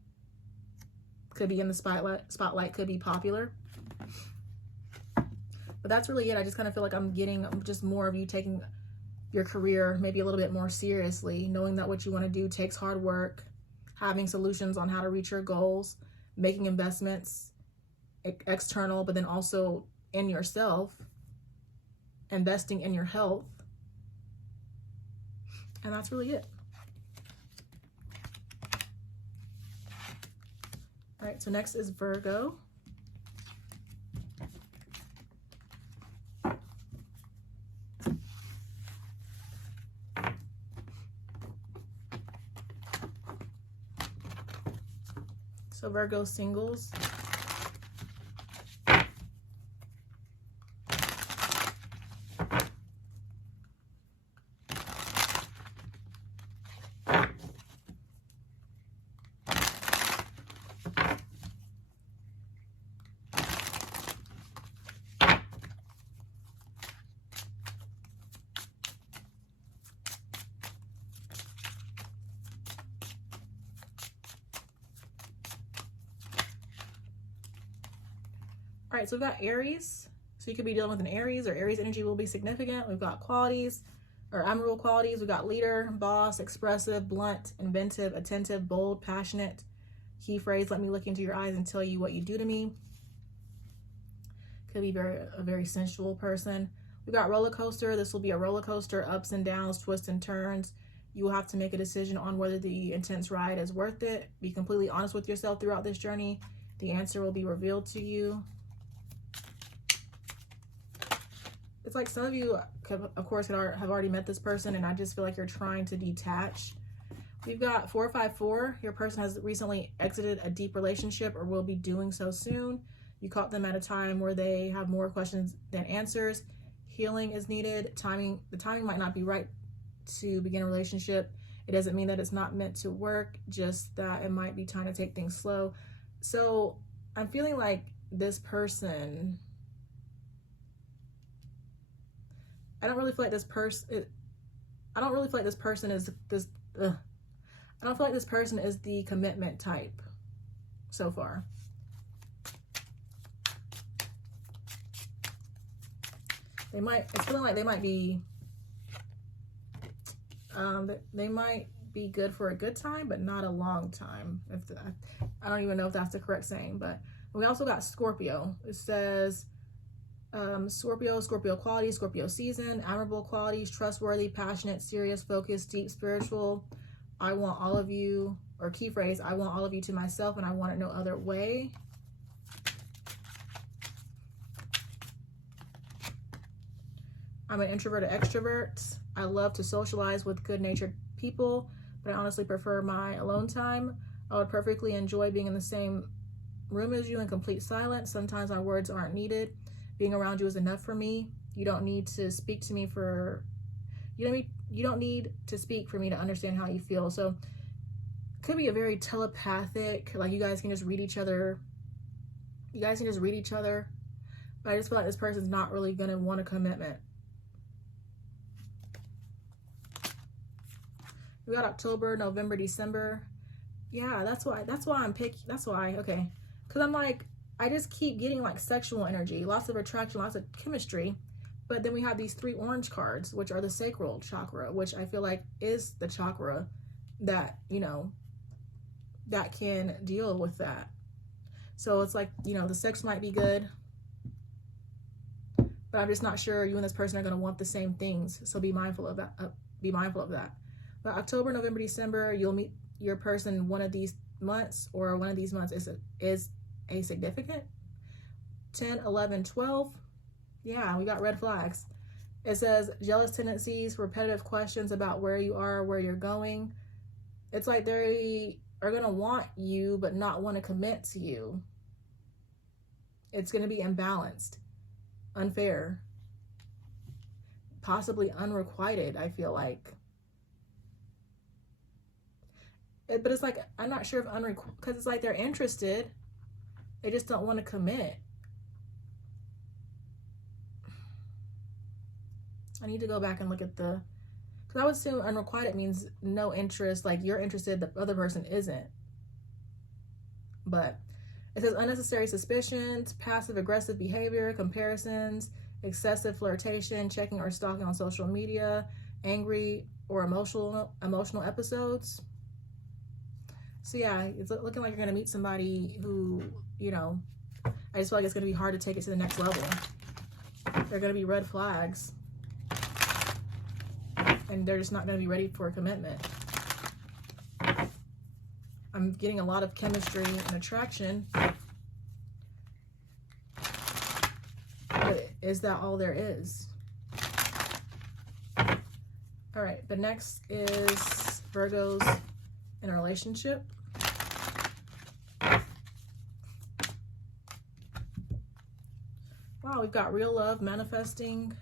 Could be in the spotlight, could be popular. But that's really it. I just kind of feel like I'm getting just more of you taking your career maybe a little bit more seriously, knowing that what you want to do takes hard work, having solutions on how to reach your goals, making investments external, but then also in yourself, investing in your health. And that's really it. All right, so next is Virgo. So Virgo singles. All right, so we've got Aries. So you could be dealing with an Aries, or Aries energy will be significant. We've got qualities, or admirable qualities. We've got leader, boss, expressive, blunt, inventive, attentive, bold, passionate. Key phrase, let me look into your eyes and tell you what you do to me. Could be a very sensual person. We've got roller coaster. This will be a roller coaster, ups and downs, twists and turns. You will have to make a decision on whether the intense ride is worth it. Be completely honest with yourself throughout this journey. The answer will be revealed to you. It's like some of you, of course, have already met this person, and I just feel like you're trying to detach. We've got 454. Your person has recently exited a deep relationship or will be doing so soon. You caught them at a time where they have more questions than answers. Healing is needed. The timing might not be right to begin a relationship. It doesn't mean that it's not meant to work, just that it might be time to take things slow. So I'm feeling like this person, I don't really feel like this person is the commitment type so far. It's feeling like they might be good for a good time, but not a long time. I don't even know if that's the correct saying. But we also got Scorpio. It says Scorpio qualities, Scorpio season, admirable qualities, trustworthy, passionate, serious, focused, deep, spiritual. I want all of you, or key phrase, I want all of you to myself and I want it no other way. I'm an introvert or extrovert. I love to socialize with good-natured people, but I honestly prefer my alone time. I would perfectly enjoy being in the same room as you in complete silence. Sometimes my words aren't needed. Being around you is enough for me. You don't need to speak to me for, you don't need to speak for me to understand how you feel. So could be a very telepathic, like you guys can just read each other. You guys can just read each other. But I just feel like this person's not really going to want a commitment. We got October, November, December. Yeah, that's why I'm picky. That's why, okay. Because I'm like, I just keep getting like sexual energy, lots of attraction, lots of chemistry. But then we have these 3 orange cards, which are the sacral chakra, which I feel like is the chakra that, you know, that can deal with that. So it's like, you know, the sex might be good, but I'm just not sure you and this person are going to want the same things. So be mindful of that. Be mindful of that. But October, November, December, you'll meet your person one of these months, or one of these months is a significant. 10, 11, 12. Yeah, we got red flags. It says jealous tendencies, repetitive questions about where you are, where you're going. It's like they are going to want you, but not want to commit to you. It's going to be imbalanced, unfair, possibly unrequited, I feel like. But it's like, I'm not sure if because it's like they're interested. They just don't want to commit. I need to go back and look at because I would assume unrequited means no interest, like you're interested, the other person isn't. But it says unnecessary suspicions, passive aggressive behavior, comparisons, excessive flirtation, checking or stalking on social media, angry or emotional episodes. So yeah, it's looking like you're going to meet somebody who, you know, I just feel like it's going to be hard to take it to the next level. They're going to be red flags. And they're just not going to be ready for a commitment. I'm getting a lot of chemistry and attraction. But is that all there is? All right, but next is Virgos in a relationship. Wow, we've got real love, manifesting.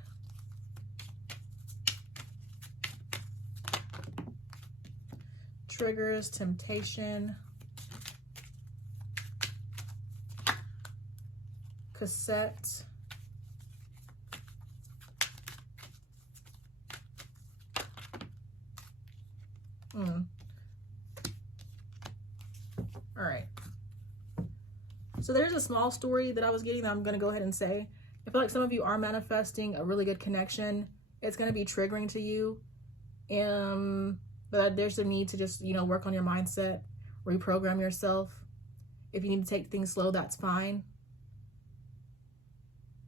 Triggers, temptation. Cassette. All right. So there's a small story that I was getting that I'm going to go ahead and say. I feel like some of you are manifesting a really good connection. It's going to be triggering to you. But there's a need to just, you know, work on your mindset, reprogram yourself. If you need to take things slow, that's fine.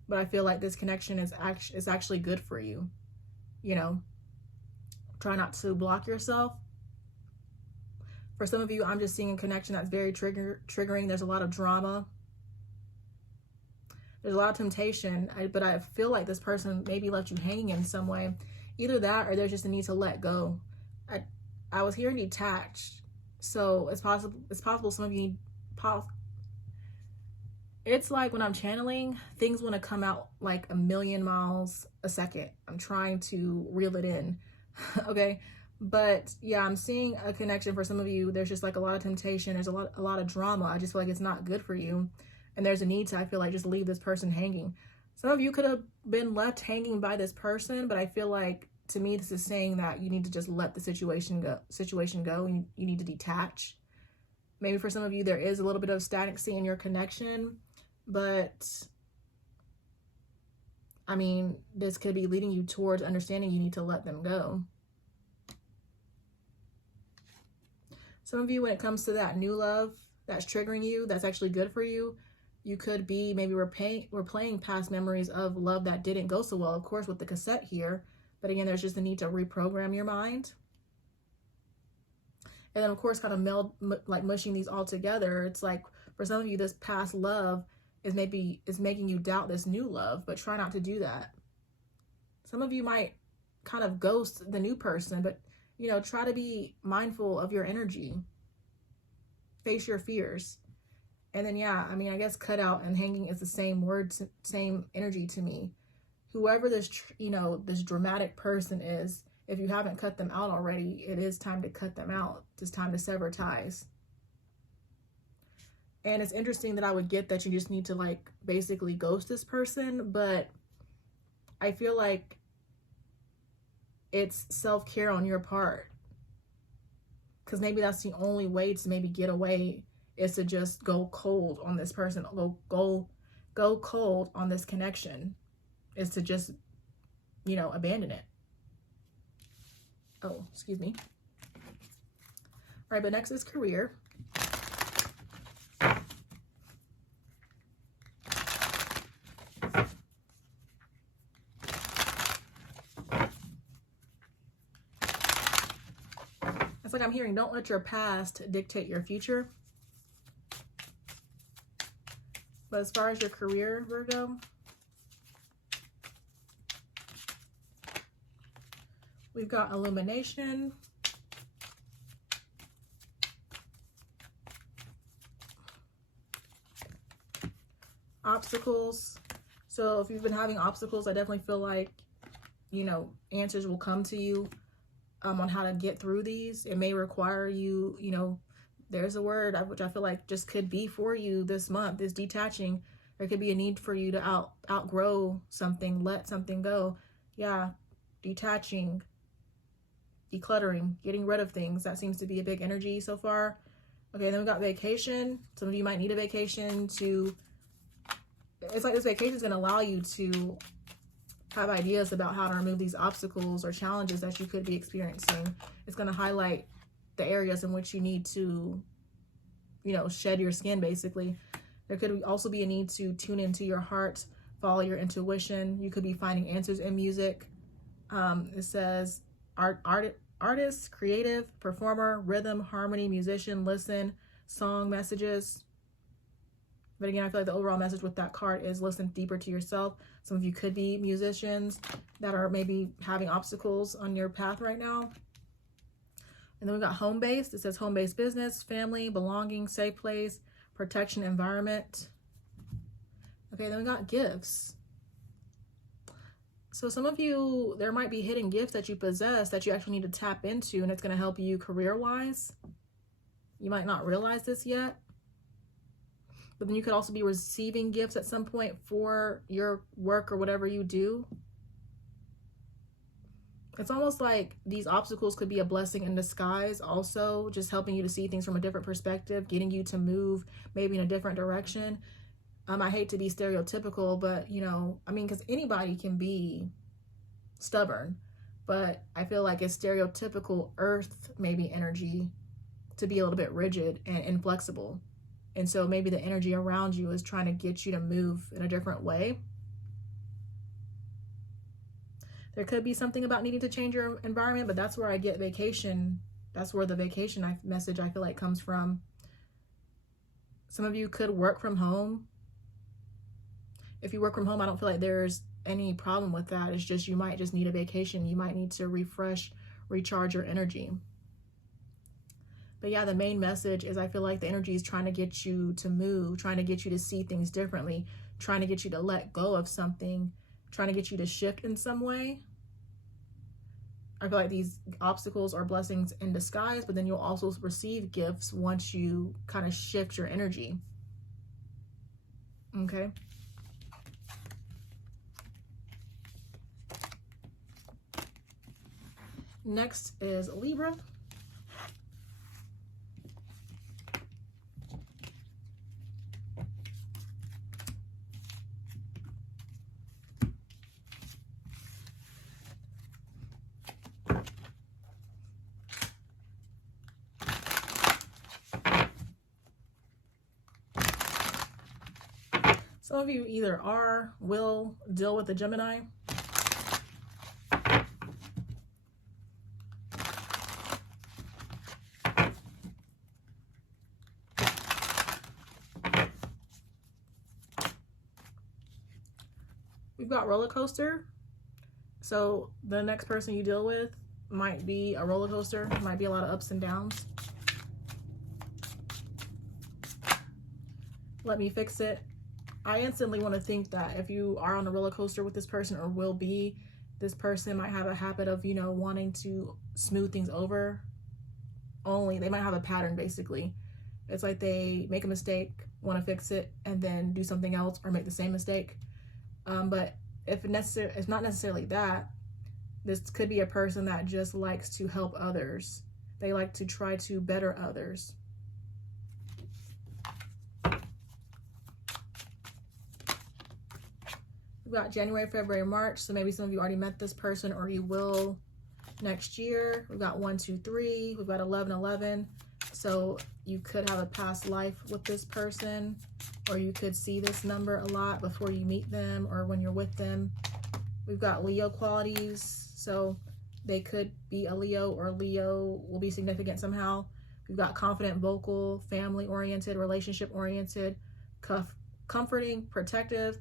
But I feel like this connection is actually good for you. You know, try not to block yourself. For some of you, I'm just seeing a connection that's very triggering. There's a lot of drama. There's a lot of temptation, but I feel like this person maybe left you hanging in some way. Either that or there's just a need to let go. I was hearing detached, so it's possible some of you need it's like when I'm channeling, things want to come out like a million miles a second. I'm trying to reel it in. Okay, but yeah, I'm seeing a connection for some of you. There's just like a lot of temptation. There's a lot of drama. I just feel like it's not good for you, and there's a need to, I feel like, just leave this person hanging. Some of you could have been left hanging by this person, but I feel like, to me, this is saying that you need to just let the situation go. You need to detach. Maybe for some of you, there is a little bit of stagnancy in your connection, but I mean, this could be leading you towards understanding you need to let them go. Some of you, when it comes to that new love that's triggering you, that's actually good for you, you could be maybe replaying past memories of love that didn't go so well, of course, with the cassette here. But again, there's just a need to reprogram your mind. And then, of course, kind of like mushing these all together. It's like, for some of you, this past love is making you doubt this new love, but try not to do that. Some of you might kind of ghost the new person, but You know, try to be mindful of your energy. Face your fears. And then, yeah, I mean, I guess cutout and hanging is the same word, same energy to me. Whoever this, you know, this dramatic person is, if you haven't cut them out already, it is time to cut them out. It's time to sever ties. And it's interesting that I would get that you just need to like basically ghost this person, but I feel like it's self-care on your part. Because maybe that's the only way to maybe get away, is to just go cold on this person, go cold on this connection, is to just, you know, abandon it. Oh, excuse me. All right, but next is career. It's like I'm hearing, don't let your past dictate your future. But as far as your career, Virgo, we've got illumination, obstacles. So if you've been having obstacles, I definitely feel like, you know, answers will come to you on how to get through these. It may require you, you know, there's a word which I feel like just could be for you this month, is detaching. There could be a need for you to outgrow something, let something go. Yeah, detaching, decluttering, getting rid of things. That seems to be a big energy so far. Okay, then we got vacation. Some of you might need a vacation to, it's like this vacation is going to allow you to have ideas about how to remove these obstacles or challenges that you could be experiencing. It's going to highlight the areas in which you need to, you know, shed your skin, basically. There could also be a need to tune into your heart, follow your intuition. You could be finding answers in music. It says artist, creative, performer, rhythm, harmony, musician, listen, song messages. But again, I feel like the overall message with that card is listen deeper to yourself. Some of you could be musicians that are maybe having obstacles on your path right now. And then we got home-based. It says home-based business, family, belonging, safe place, protection, environment. Okay, then we got gifts. So some of you, there might be hidden gifts that you possess that you actually need to tap into, and it's going to help you career-wise. You might not realize this yet. But then you could also be receiving gifts at some point for your work or whatever you do. It's almost like these obstacles could be a blessing in disguise also, just helping you to see things from a different perspective, getting you to move maybe in a different direction. I hate to be stereotypical, but, you know, I mean, because anybody can be stubborn, but I feel like it's stereotypical earth maybe energy to be a little bit rigid and inflexible. And so maybe the energy around you is trying to get you to move in a different way. There could be something about needing to change your environment, but that's where I get vacation. That's where the vacation message I feel like comes from. Some of you could work from home. If you work from home, I don't feel like there's any problem with that. It's just you might just need a vacation. You might need to refresh, recharge your energy. But yeah, the main message is I feel like the energy is trying to get you to move, trying to get you to see things differently, trying to get you to let go of something, trying to get you to shift in some way. I feel like these obstacles are blessings in disguise, but then you'll also receive gifts once you kind of shift your energy. Okay. Next is Libra. Some of you either will deal with the Gemini. We've got roller coaster. So the next person you deal with might be a roller coaster, might be a lot of ups and downs. Let me fix it. I instantly want to think that if you are on a roller coaster with this person or will be, this person might have a habit of, you know, wanting to smooth things over. They might have a pattern basically. It's like they make a mistake, want to fix it, and then do something else or make the same mistake. But if it's not necessarily that, this could be a person that just likes to help others. They like to try to better others. We've got January, February, March. So maybe some of you already met this person or you will next year. We've got 1, 2, 3. We've got 11, 11. So you could have a past life with this person, or you could see this number a lot before you meet them or when you're with them. We've got Leo qualities. So they could be a Leo, or Leo will be significant somehow. We've got confident, vocal, family-oriented, relationship-oriented, comforting, protective.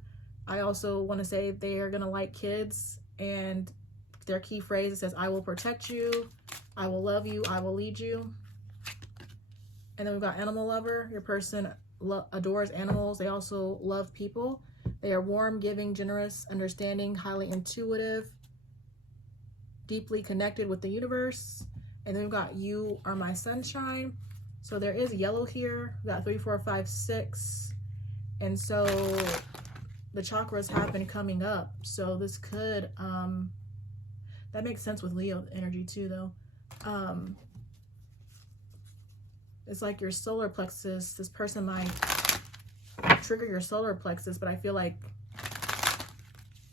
I also want to say they are going to like kids, and their key phrase says, I will protect you, I will love you, I will lead you. And then we've got animal lover. Your person adores animals. They also love people. They are warm, giving, generous, understanding, highly intuitive, deeply connected with the universe. And then we've got you are my sunshine. So there is yellow here. We've got 3, 4, 5, 6. And so the chakras have been coming up. So this could, that makes sense with Leo energy too, though. It's like your solar plexus. This person might trigger your solar plexus, but I feel like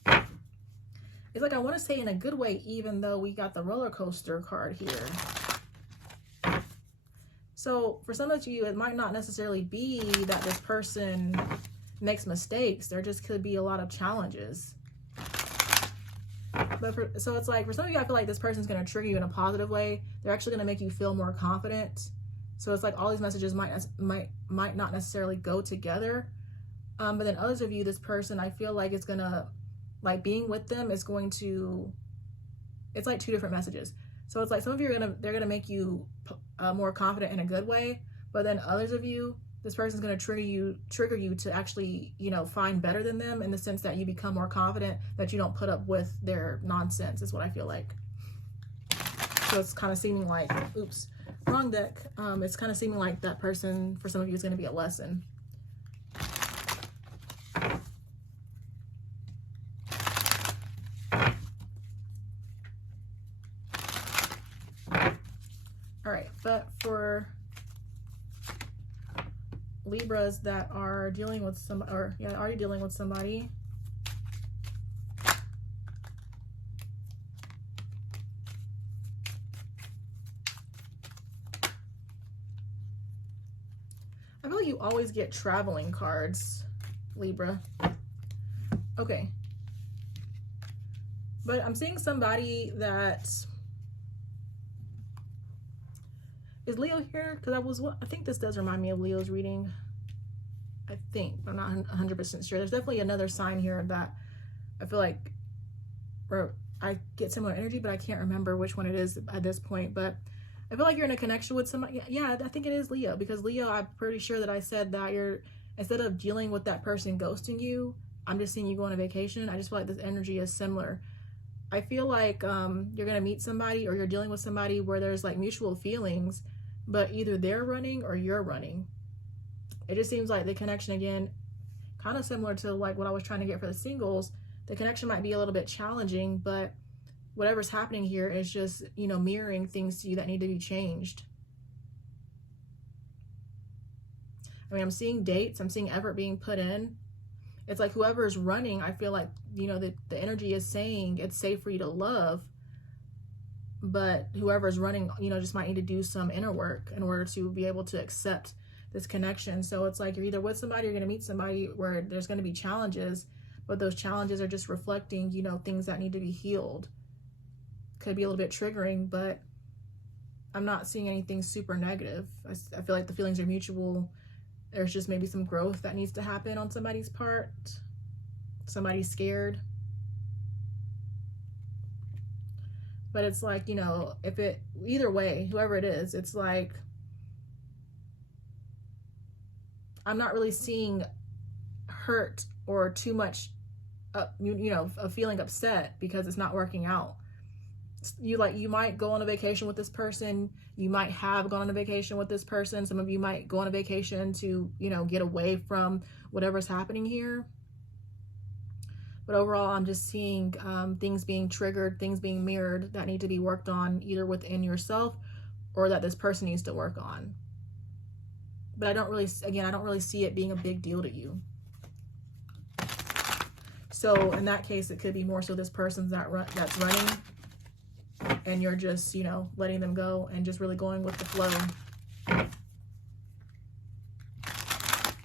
it's like, I want to say in a good way, even though we got the roller coaster card here. So for some of you, it might not necessarily be that this person makes mistakes. There just could be a lot of challenges. But so it's like, for some of you, I feel like this person's going to trigger you in a positive way. They're actually going to make you feel more confident. So it's like all these messages might not necessarily go together. But then others of you, this person, I feel like it's going to, like, being with them is going to, it's like 2 different messages. So it's like some of you they're going to make you more confident in a good way. But then others of you, this person's going to trigger you to actually, you know, find better than them, in the sense that you become more confident, that you don't put up with their nonsense, is what I feel like. So it's kind of seeming like, oops, wrong deck. It's kind of seeming like that person, for some of you, is going to be a lesson. All right, but for Libras that are dealing with some, or yeah, already dealing with somebody, I feel like you always get traveling cards, Libra. Okay. But I'm seeing somebody that is Leo here, because I think this does remind me of Leo's reading. I think, but I'm not 100% sure. There's definitely another sign here that I feel like where I get similar energy, but I can't remember which one it is at this point. But I feel like you're in a connection with somebody. Yeah, I think it is Leo, because Leo, I'm pretty sure that I said that you're, instead of dealing with that person ghosting you, I'm just seeing you go on a vacation. I just feel like this energy is similar. I feel like you're going to meet somebody, or you're dealing with somebody where there's like mutual feelings, but either they're running or you're running. It just seems like the connection, again, kind of similar to like what I was trying to get for the singles. The connection might be a little bit challenging, but whatever's happening here is just, you know, mirroring things to you that need to be changed. I mean, I'm seeing dates. I'm seeing effort being put in. It's like whoever is running, I feel like, you know, the energy is saying it's safe for you to love, but whoever's running, you know, just might need to do some inner work in order to be able to accept this connection. So it's like you're either with somebody, you're going to meet somebody where there's going to be challenges, but those challenges are just reflecting, you know, things that need to be healed. Could be a little bit triggering, but I'm not seeing anything super negative. I feel like the feelings are mutual. There's just maybe some growth that needs to happen on somebody's part. Somebody's scared. But it's like, you know, if it, either way, whoever it is, it's like, I'm not really seeing hurt or too much, you know, of feeling upset because it's not working out. You might go on a vacation with this person. You might have gone on a vacation with this person. Some of you might go on a vacation to, you know, get away from whatever's happening here. But overall, I'm just seeing things being triggered, things being mirrored that need to be worked on either within yourself or that this person needs to work on. But I don't really see it being a big deal to you. So in that case, it could be more so this person's that's running, and you're just, you know, letting them go and just really going with the flow.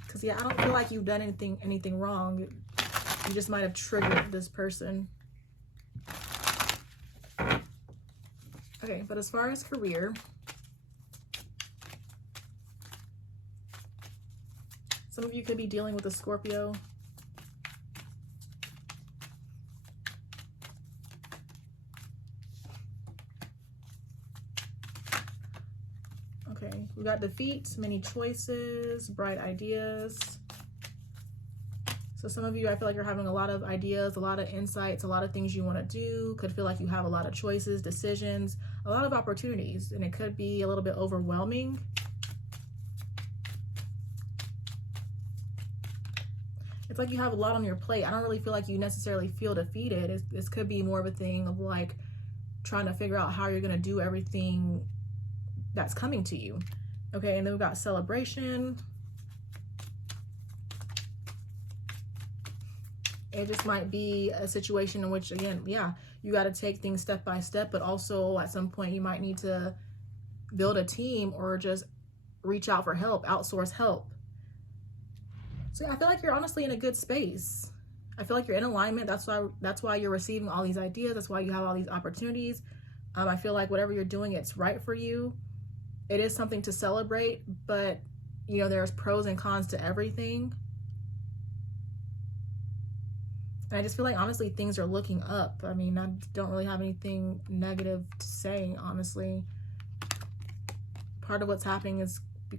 Because, yeah, I don't feel like you've done anything wrong. You just might have triggered this person. Okay, but as far as career, some of you could be dealing with a Scorpio. Okay, we got defeat, many choices, bright ideas. So some of you, I feel like you're having a lot of ideas, a lot of insights, a lot of things you want to do. Could feel like you have a lot of choices, decisions, a lot of opportunities, and it could be a little bit overwhelming. It's like you have a lot on your plate. I don't really feel like you necessarily feel defeated. This could be more of a thing of like trying to figure out how you're going to do everything that's coming to you. Okay, and then we've got celebration. It just might be a situation in which, again, yeah, you got to take things step by step, but also at some point you might need to build a team or just reach out for help, outsource help. So yeah, I feel like you're honestly in a good space. I feel like you're in alignment. That's why you're receiving all these ideas. That's why you have all these opportunities. I feel like whatever you're doing, it's right for you. It is something to celebrate, but you know, there's pros and cons to everything. And I just feel like, honestly, things are looking up. I mean, I don't really have anything negative to say, honestly. Part of what's happening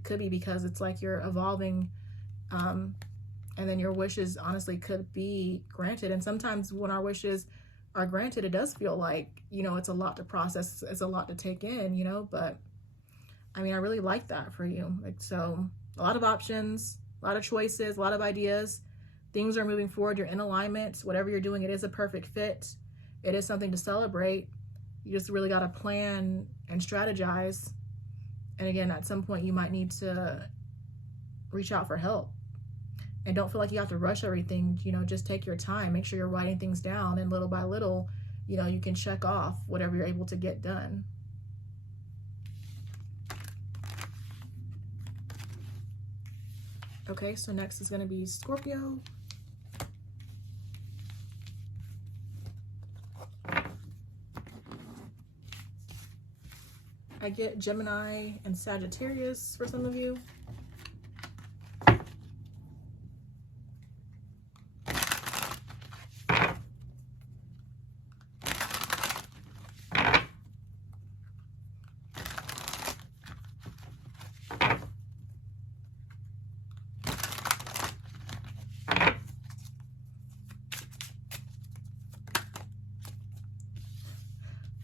could be because it's like you're evolving, and then your wishes, honestly, could be granted. And sometimes when our wishes are granted, it does feel like, you know, it's a lot to process. It's a lot to take in, you know, but I mean, I really like that for you. Like, so a lot of options, a lot of choices, a lot of ideas. Things are moving forward. You're in alignment. Whatever you're doing, it is a perfect fit. It is something to celebrate. You just really got to plan and strategize. And again, at some point, you might need to reach out for help. And don't feel like you have to rush everything. You know, just take your time. Make sure you're writing things down. And little by little, you know, you can check off whatever you're able to get done. Okay, so next is going to be Scorpio. I get Gemini and Sagittarius for some of you.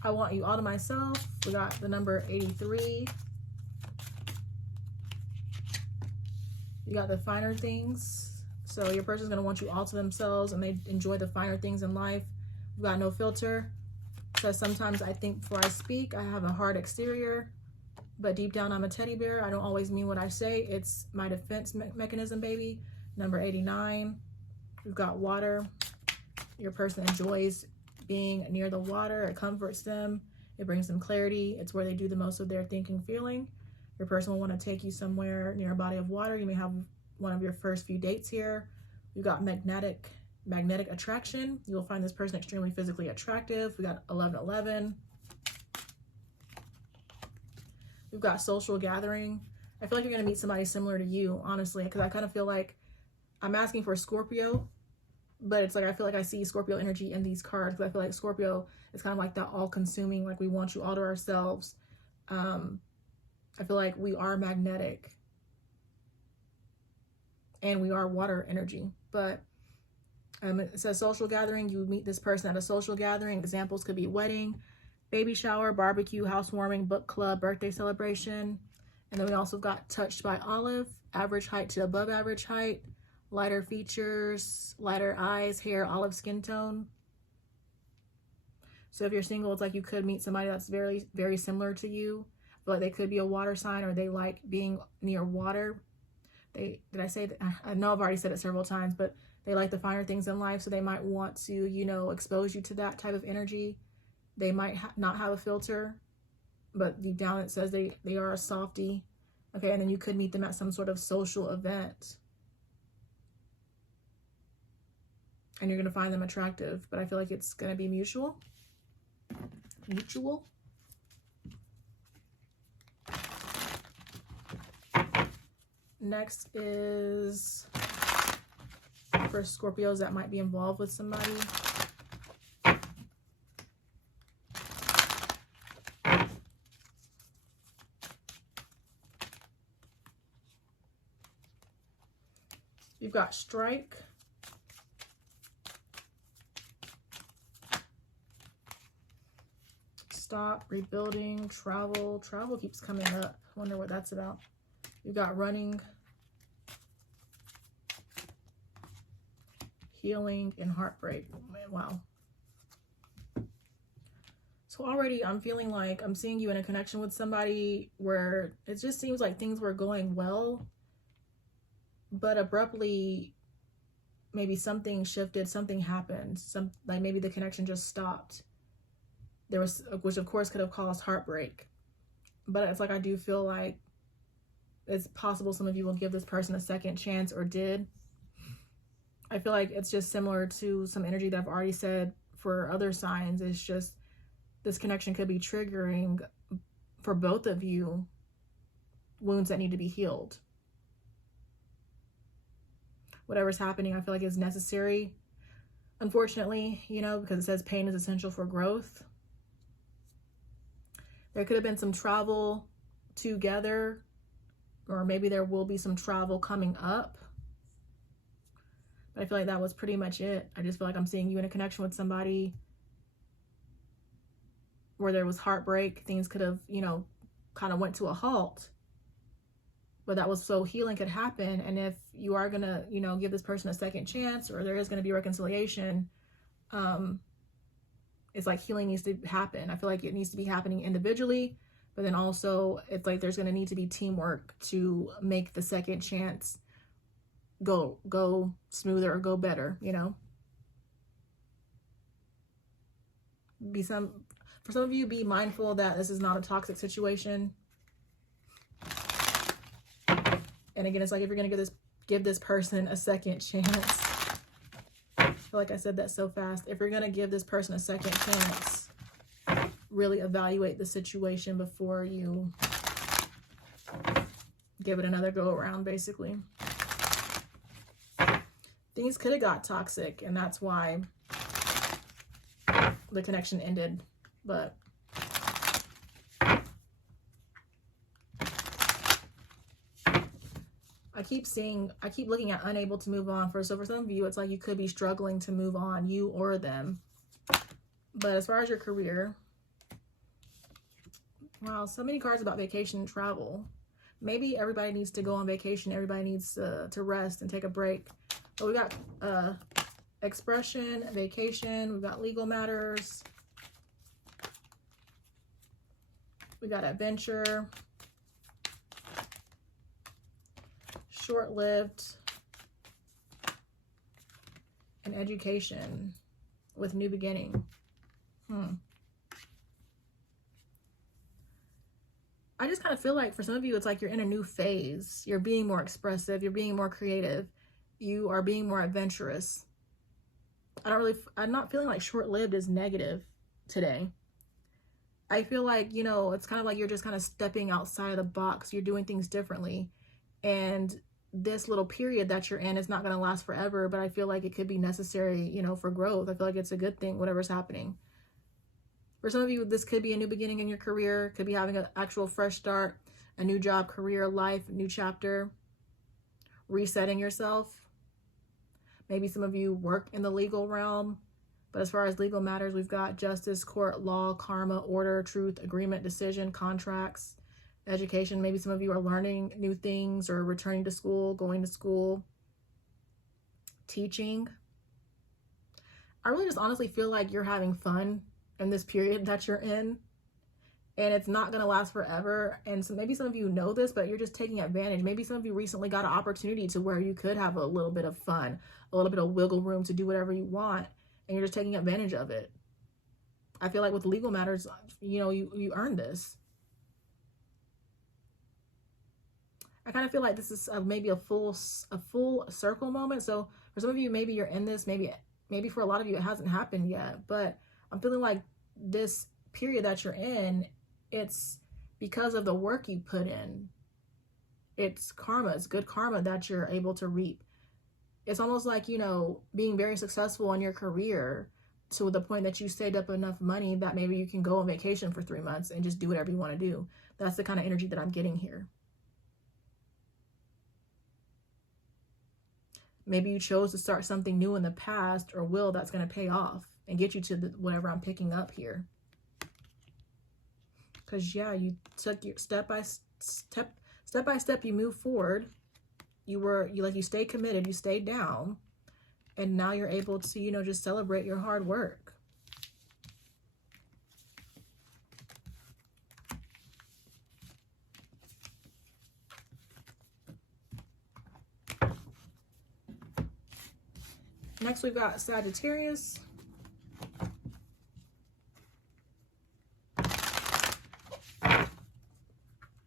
I want you all to myself. We got the number 83. You got the finer things. So your person's going to want you all to themselves and they enjoy the finer things in life. We got no filter. Because sometimes I think before I speak, I have a hard exterior, but deep down I'm a teddy bear. I don't always mean what I say. It's my defense mechanism, baby. Number 89. We've got water. Your person enjoys being near the water. It comforts them. It brings them clarity. It's where they do the most of their thinking, feeling. Your person will want to take you somewhere near a body of water. You may have one of your first few dates here. We've got magnetic attraction. You will find this person extremely physically attractive. We got 1111. We've got social gathering. I feel like you're going to meet somebody similar to you, honestly, because I kind of feel like I'm asking for Scorpio, But it's like, I feel like I see Scorpio energy in these cards. But I feel like Scorpio is kind of like that all-consuming, like we want you all to ourselves. I feel like we are magnetic. And we are water energy. But it says social gathering. You meet this person at a social gathering. Examples could be wedding, baby shower, barbecue, housewarming, book club, birthday celebration. And then we also got touched by olive, average height to above average height, lighter features, lighter eyes, hair, olive skin tone. So if you're single, it's like you could meet somebody that's very, very similar to you. But they could be a water sign, or they like being near water. Did I say that? I know I've already said it several times, but they like the finer things in life. So they might want to, you know, expose you to that type of energy. They might not have a filter, but deep down it says they are a softie. Okay, and then you could meet them at some sort of social event. And you're going to find them attractive, but I feel like it's going to be mutual. Mutual. Next is for Scorpios that might be involved with somebody. You've got strike. Stop, rebuilding, travel. Travel keeps coming up. I wonder what that's about. You've got running, healing, and heartbreak. Oh, man, wow. So already I'm feeling like I'm seeing you in a connection with somebody where it just seems like things were going well, but abruptly maybe something shifted, something happened, like maybe the connection just stopped. There was, which of course could have caused heartbreak. But it's like I do feel like it's possible some of you will give this person a second chance, or did. I feel like it's just similar to some energy that I've already said for other signs. It's just this connection could be triggering for both of you wounds that need to be healed. Whatever's happening, I feel like is necessary, unfortunately, you know, because it says pain is essential for growth. There could have been some travel together, or maybe there will be some travel coming up. But I feel like that was pretty much it. I just feel like I'm seeing you in a connection with somebody where there was heartbreak. Things could have, you know, kind of went to a halt. But that was so healing could happen. And if you are going to, you know, give this person a second chance, or there is going to be reconciliation, it's like healing needs to happen. I feel like it needs to be happening individually, but then also it's like there's going to need to be teamwork to make the second chance go smoother or go better, you know. For some of you, be mindful that this is not a toxic situation. And again, it's like if you're going to give this person a second chance. I feel like I said that so fast. If you're going to give this person a second chance, really evaluate the situation before you give it another go around, basically. Things could have got toxic, and that's why the connection ended. But I keep looking at unable to move on. So for some of you, it's like you could be struggling to move on, you or them. But as far as your career, wow, so many cards about vacation and travel. Maybe everybody needs to go on vacation. Everybody needs to rest and take a break. But we got expression, vacation. We've got legal matters. We got adventure. Short-lived, and education with new beginning. I just kind of feel like for some of you, it's like you're in a new phase. You're being more expressive. You're being more creative. You are being more adventurous. I'm not feeling like short-lived is negative today. I feel like, you know, it's kind of like you're just kind of stepping outside of the box. You're doing things differently. And this little period that you're in is not going to last forever, but I feel like it could be necessary, you know, for growth. I feel like it's a good thing, whatever's happening. For some of you, this could be a new beginning in your career, could be having an actual fresh start, a new job, career, life, new chapter, resetting yourself. Maybe some of you work in the legal realm, but as far as legal matters, we've got justice, court, law, karma, order, truth, agreement, decision, contracts, education. Maybe some of you are learning new things or returning to school, going to school, teaching. I really just honestly feel like you're having fun in this period that you're in, and it's not going to last forever. And so maybe some of you know this, but you're just taking advantage. Maybe some of you recently got an opportunity to where you could have a little bit of fun, a little bit of wiggle room to do whatever you want, and you're just taking advantage of it. I feel like with legal matters, you know, you earned this. I kind of feel like this is maybe a full circle moment. So for some of you, maybe you're in this, maybe for a lot of you, it hasn't happened yet, but I'm feeling like this period that you're in, it's because of the work you put in. It's karma. It's good karma that you're able to reap. It's almost like, you know, being very successful in your career to the point that you saved up enough money that maybe you can go on vacation for 3 months and just do whatever you want to do. That's the kind of energy that I'm getting here. Maybe you chose to start something new in the past or will that's going to pay off and get you to whatever I'm picking up here. Because, yeah, you took your step by step, you move forward. You stayed committed, you stayed down, and now you're able to, you know, just celebrate your hard work. Next, we've got Sagittarius.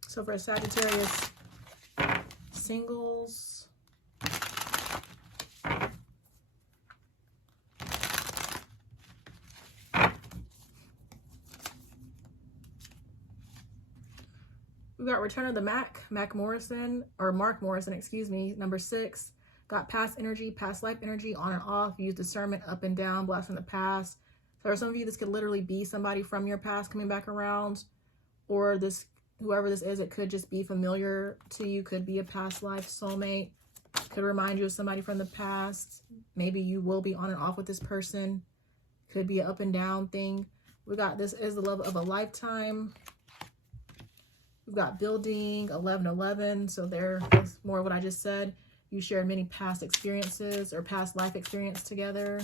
So for Sagittarius singles, we've got Return of the Mark Morrison, excuse me, number 6. Got past energy, past life energy, on and off. Use discernment, up and down, blast from the past. So for some of you, this could literally be somebody from your past coming back around, or this, whoever this is, it could just be familiar to you. Could be a past life soulmate. Could remind you of somebody from the past. Maybe you will be on and off with this person. Could be an up and down thing. We got this is the love of a lifetime. We've got building 1111. So there's more of what I just said. You shared many past experiences or past life experience together.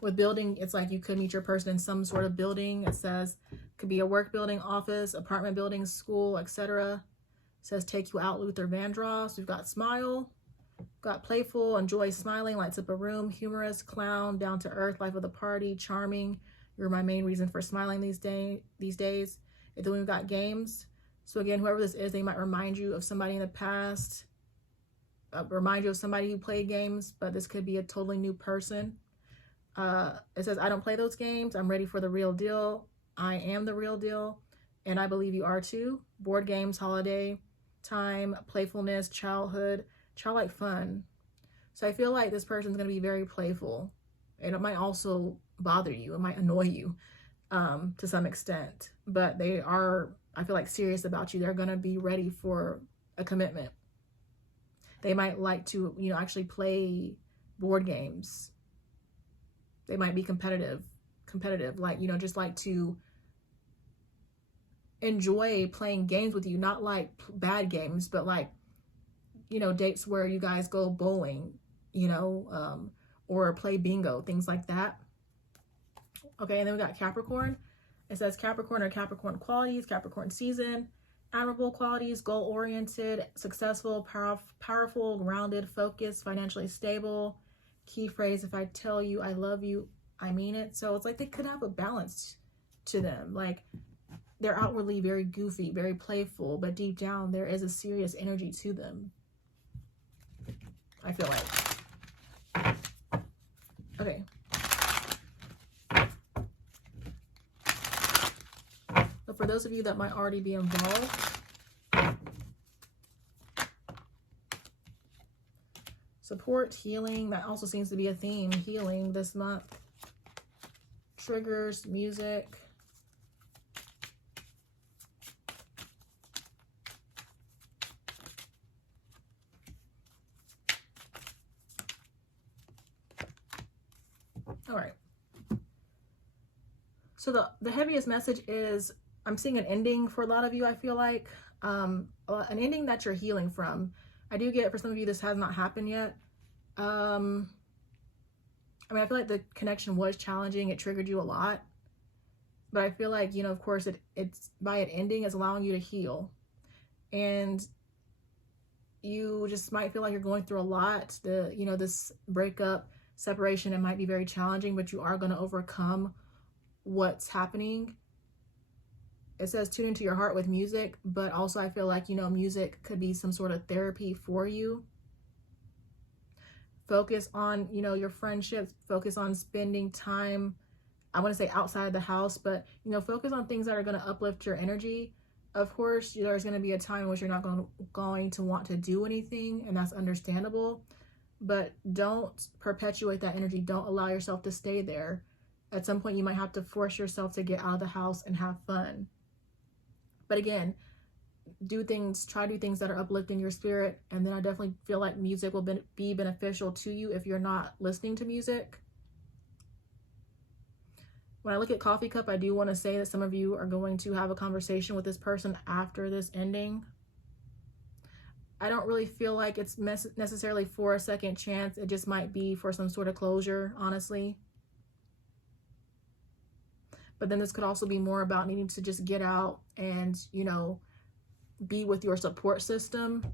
With building, it's like you could meet your person in some sort of building. It says it could be a work building, office, apartment building, school, etc. It says take you out, Luther Vandross. We've got smile, got playful, enjoy smiling, lights up a room, humorous, clown, down to earth, life of the party, charming. You're my main reason for smiling these days. And then we've got games. So again, whoever this is, they might remind you of somebody in the past, remind you of somebody who played games, but this could be a totally new person. It says, I don't play those games. I'm ready for the real deal. I am the real deal. And I believe you are too. Board games, holiday time, playfulness, childhood, childlike fun. So I feel like this person's going to be very playful. And it might also bother you. It might annoy you to some extent. But they are, I feel like, serious about you. They're going to be ready for a commitment. They might like to, you know, actually play board games. They might be competitive, like, you know, just like to enjoy playing games with you, not like bad games, but like, you know, dates where you guys go bowling, you know, or play bingo, things like that. Okay, and then we got Capricorn. It says Capricorn or Capricorn qualities, Capricorn season, admirable qualities, goal-oriented, successful, powerful, grounded, focused, financially stable. Key phrase, if I tell you I love you, I mean it. So it's like they could have a balance to them. Like they're outwardly very goofy, very playful, but deep down there is a serious energy to them. I feel like. Okay. But for those of you that might already be involved, Support, healing. That also seems to be a theme. Healing this month. Triggers, music. All right. So the heaviest message is, I'm seeing an ending for a lot of you, I feel like. An ending that you're healing from. I do get, for some of you, this has not happened yet. I mean, I feel like the connection was challenging. It triggered you a lot. But I feel like, you know, of course, it's by it ending, it's allowing you to heal. And you just might feel like you're going through a lot. You know, this breakup, separation, it might be very challenging, but you are going to overcome what's happening. It says tune into your heart with music, but also I feel like, you know, music could be some sort of therapy for you. Focus on, you know, your friendships, focus on spending time, I want to say outside the house, but, you know, focus on things that are going to uplift your energy. Of course, there's going to be a time in which you're not going to want to do anything, and that's understandable, but don't perpetuate that energy. Don't allow yourself to stay there. At some point, you might have to force yourself to get out of the house and have fun. But again, try to do things that are uplifting your spirit. And then I definitely feel like music will be beneficial to you if you're not listening to music. When I look at Coffee Cup, I do want to say that some of you are going to have a conversation with this person after this ending. I don't really feel like it's necessarily for a second chance. It just might be for some sort of closure, honestly. But then this could also be more about needing to just get out and, you know, be with your support system.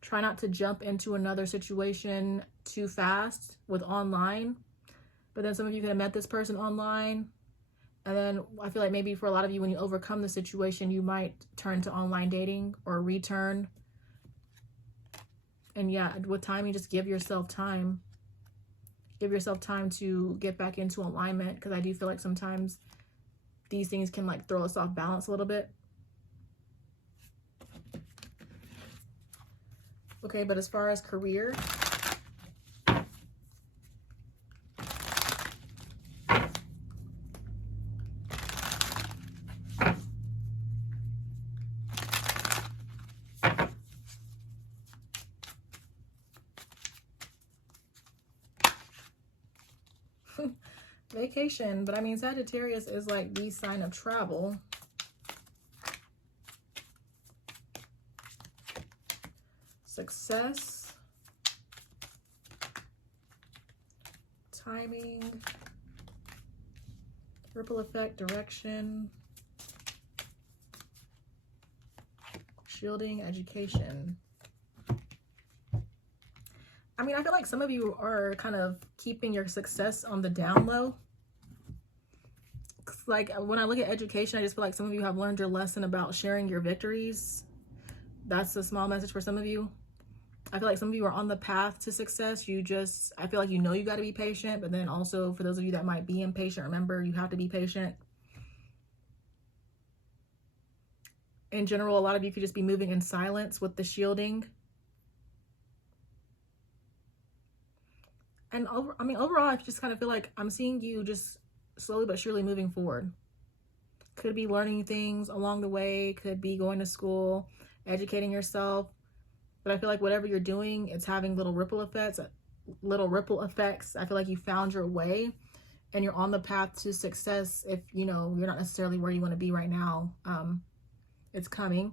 Try not to jump into another situation too fast with online. But then some of you could have met this person online. And then I feel like maybe for a lot of you, when you overcome the situation, you might turn to online dating or return. And yeah, with time, you just give yourself time. Give yourself time to get back into alignment, because I do feel like sometimes these things can like throw us off balance a little bit. Okay, but as far as career, vacation, but I mean, Sagittarius is like the sign of travel. Success. Timing. Ripple effect, direction. Shielding, education. I mean, I feel like some of you are kind of keeping your success on the down low. Like when I look at education, I just feel like some of you have learned your lesson about sharing your victories. That's a small message for some of you. I feel like some of you are on the path to success. I feel like you know you got to be patient, but then also for those of you that might be impatient, remember you have to be patient. In general, a lot of you could just be moving in silence with the shielding. And overall, I just kind of feel like I'm seeing you just slowly but surely moving forward. Could be learning things along the way, could be going to school, educating yourself. But I feel like whatever you're doing, it's having little ripple effects. I feel like you found your way and you're on the path to success. If, you know, you're not necessarily where you want to be right now, it's coming.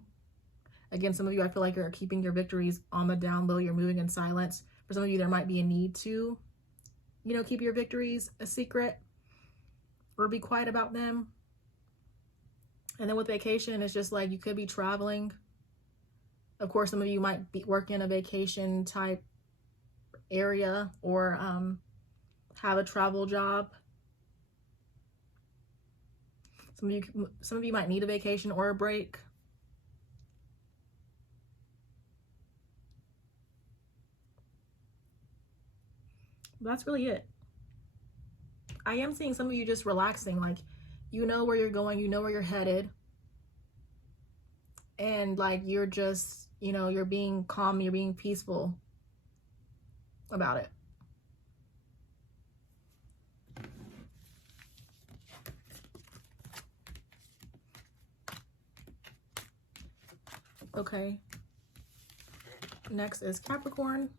Again, some of you, I feel like you're keeping your victories on the down low. You're moving in silence. For some of you, there might be a need to, you know, keep your victories a secret or be quiet about them. And then with vacation, it's just like you could be traveling. Of course, some of you might be working a vacation type area or have a travel job. Some of you might need a vacation or a break. That's really it. I am seeing some of you just relaxing, like you know where you're going, you know where you're headed. And like you're just, you know, you're being calm, you're being peaceful. about it. Okay. Next is Capricorn.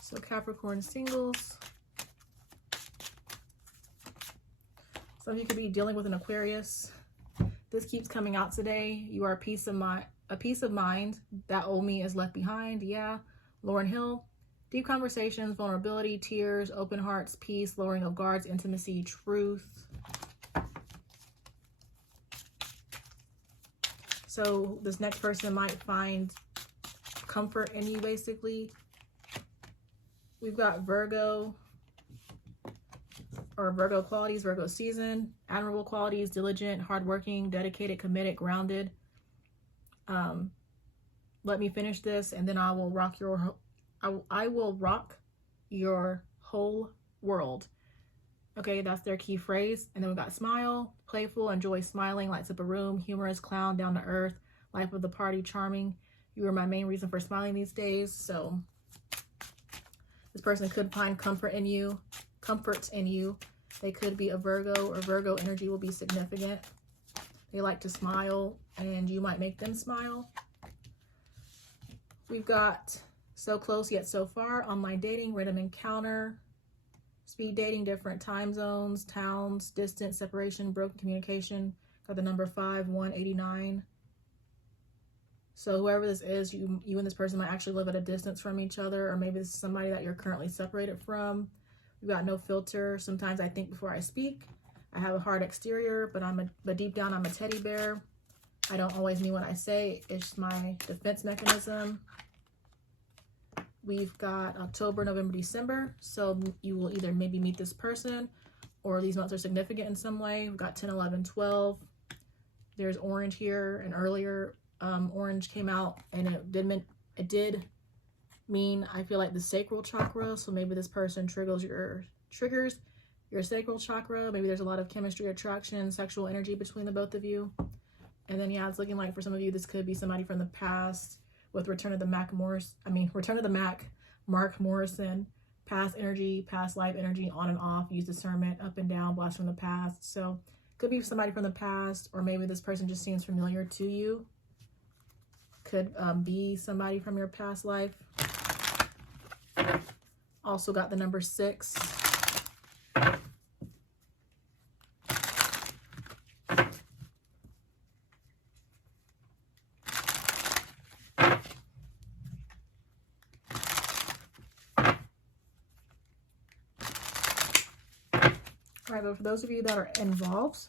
So Capricorn singles. Some of you could be dealing with an Aquarius. This keeps coming out today. You are a peace of mind. That old me is left behind. Yeah. Lauryn Hill. Deep conversations, vulnerability, tears, open hearts, peace, lowering of guards, intimacy, truth. So this next person might find comfort in you, basically. We've got Virgo, or Virgo qualities, Virgo season, admirable qualities, diligent, hardworking, dedicated, committed, grounded. Let me finish this, and then I will rock your, I will rock your whole world. Okay, that's their key phrase. And then we've got smile, playful, enjoy smiling, lights up a room, humorous, clown, down to earth, life of the party, charming. You are my main reason for smiling these days. So this person could find comfort in you. They could be a Virgo, or Virgo energy will be significant. They like to smile, and you might make them smile. We've got so close yet so far, online dating, random encounter, speed dating, different time zones, towns, distance, separation, broken communication. Got the number 5189. So whoever this is, you and this person might actually live at a distance from each other, or maybe this is somebody that you're currently separated from. We've got no filter. Sometimes I think before I speak. I have a hard exterior, but deep down I'm a teddy bear. I don't always mean what I say. It's my defense mechanism. We've got October, November, December. So you will either maybe meet this person, or these months are significant in some way. We've got 10, 11, 12. There's orange here, and earlier orange came out, and it did mean, I feel like, the sacral chakra. So maybe this person triggers your sacral chakra. Maybe there's a lot of chemistry, attraction, sexual energy between the both of you. And then, yeah, it's looking like for some of you, this could be somebody from the past with Return of the Mac, Mark Morrison, past energy, past life energy, on and off, use discernment, up and down, blast from the past. So could be somebody from the past, or maybe this person just seems familiar to you. Could be somebody from your past life. Also got the number 6. All right, but for those of you that are involved,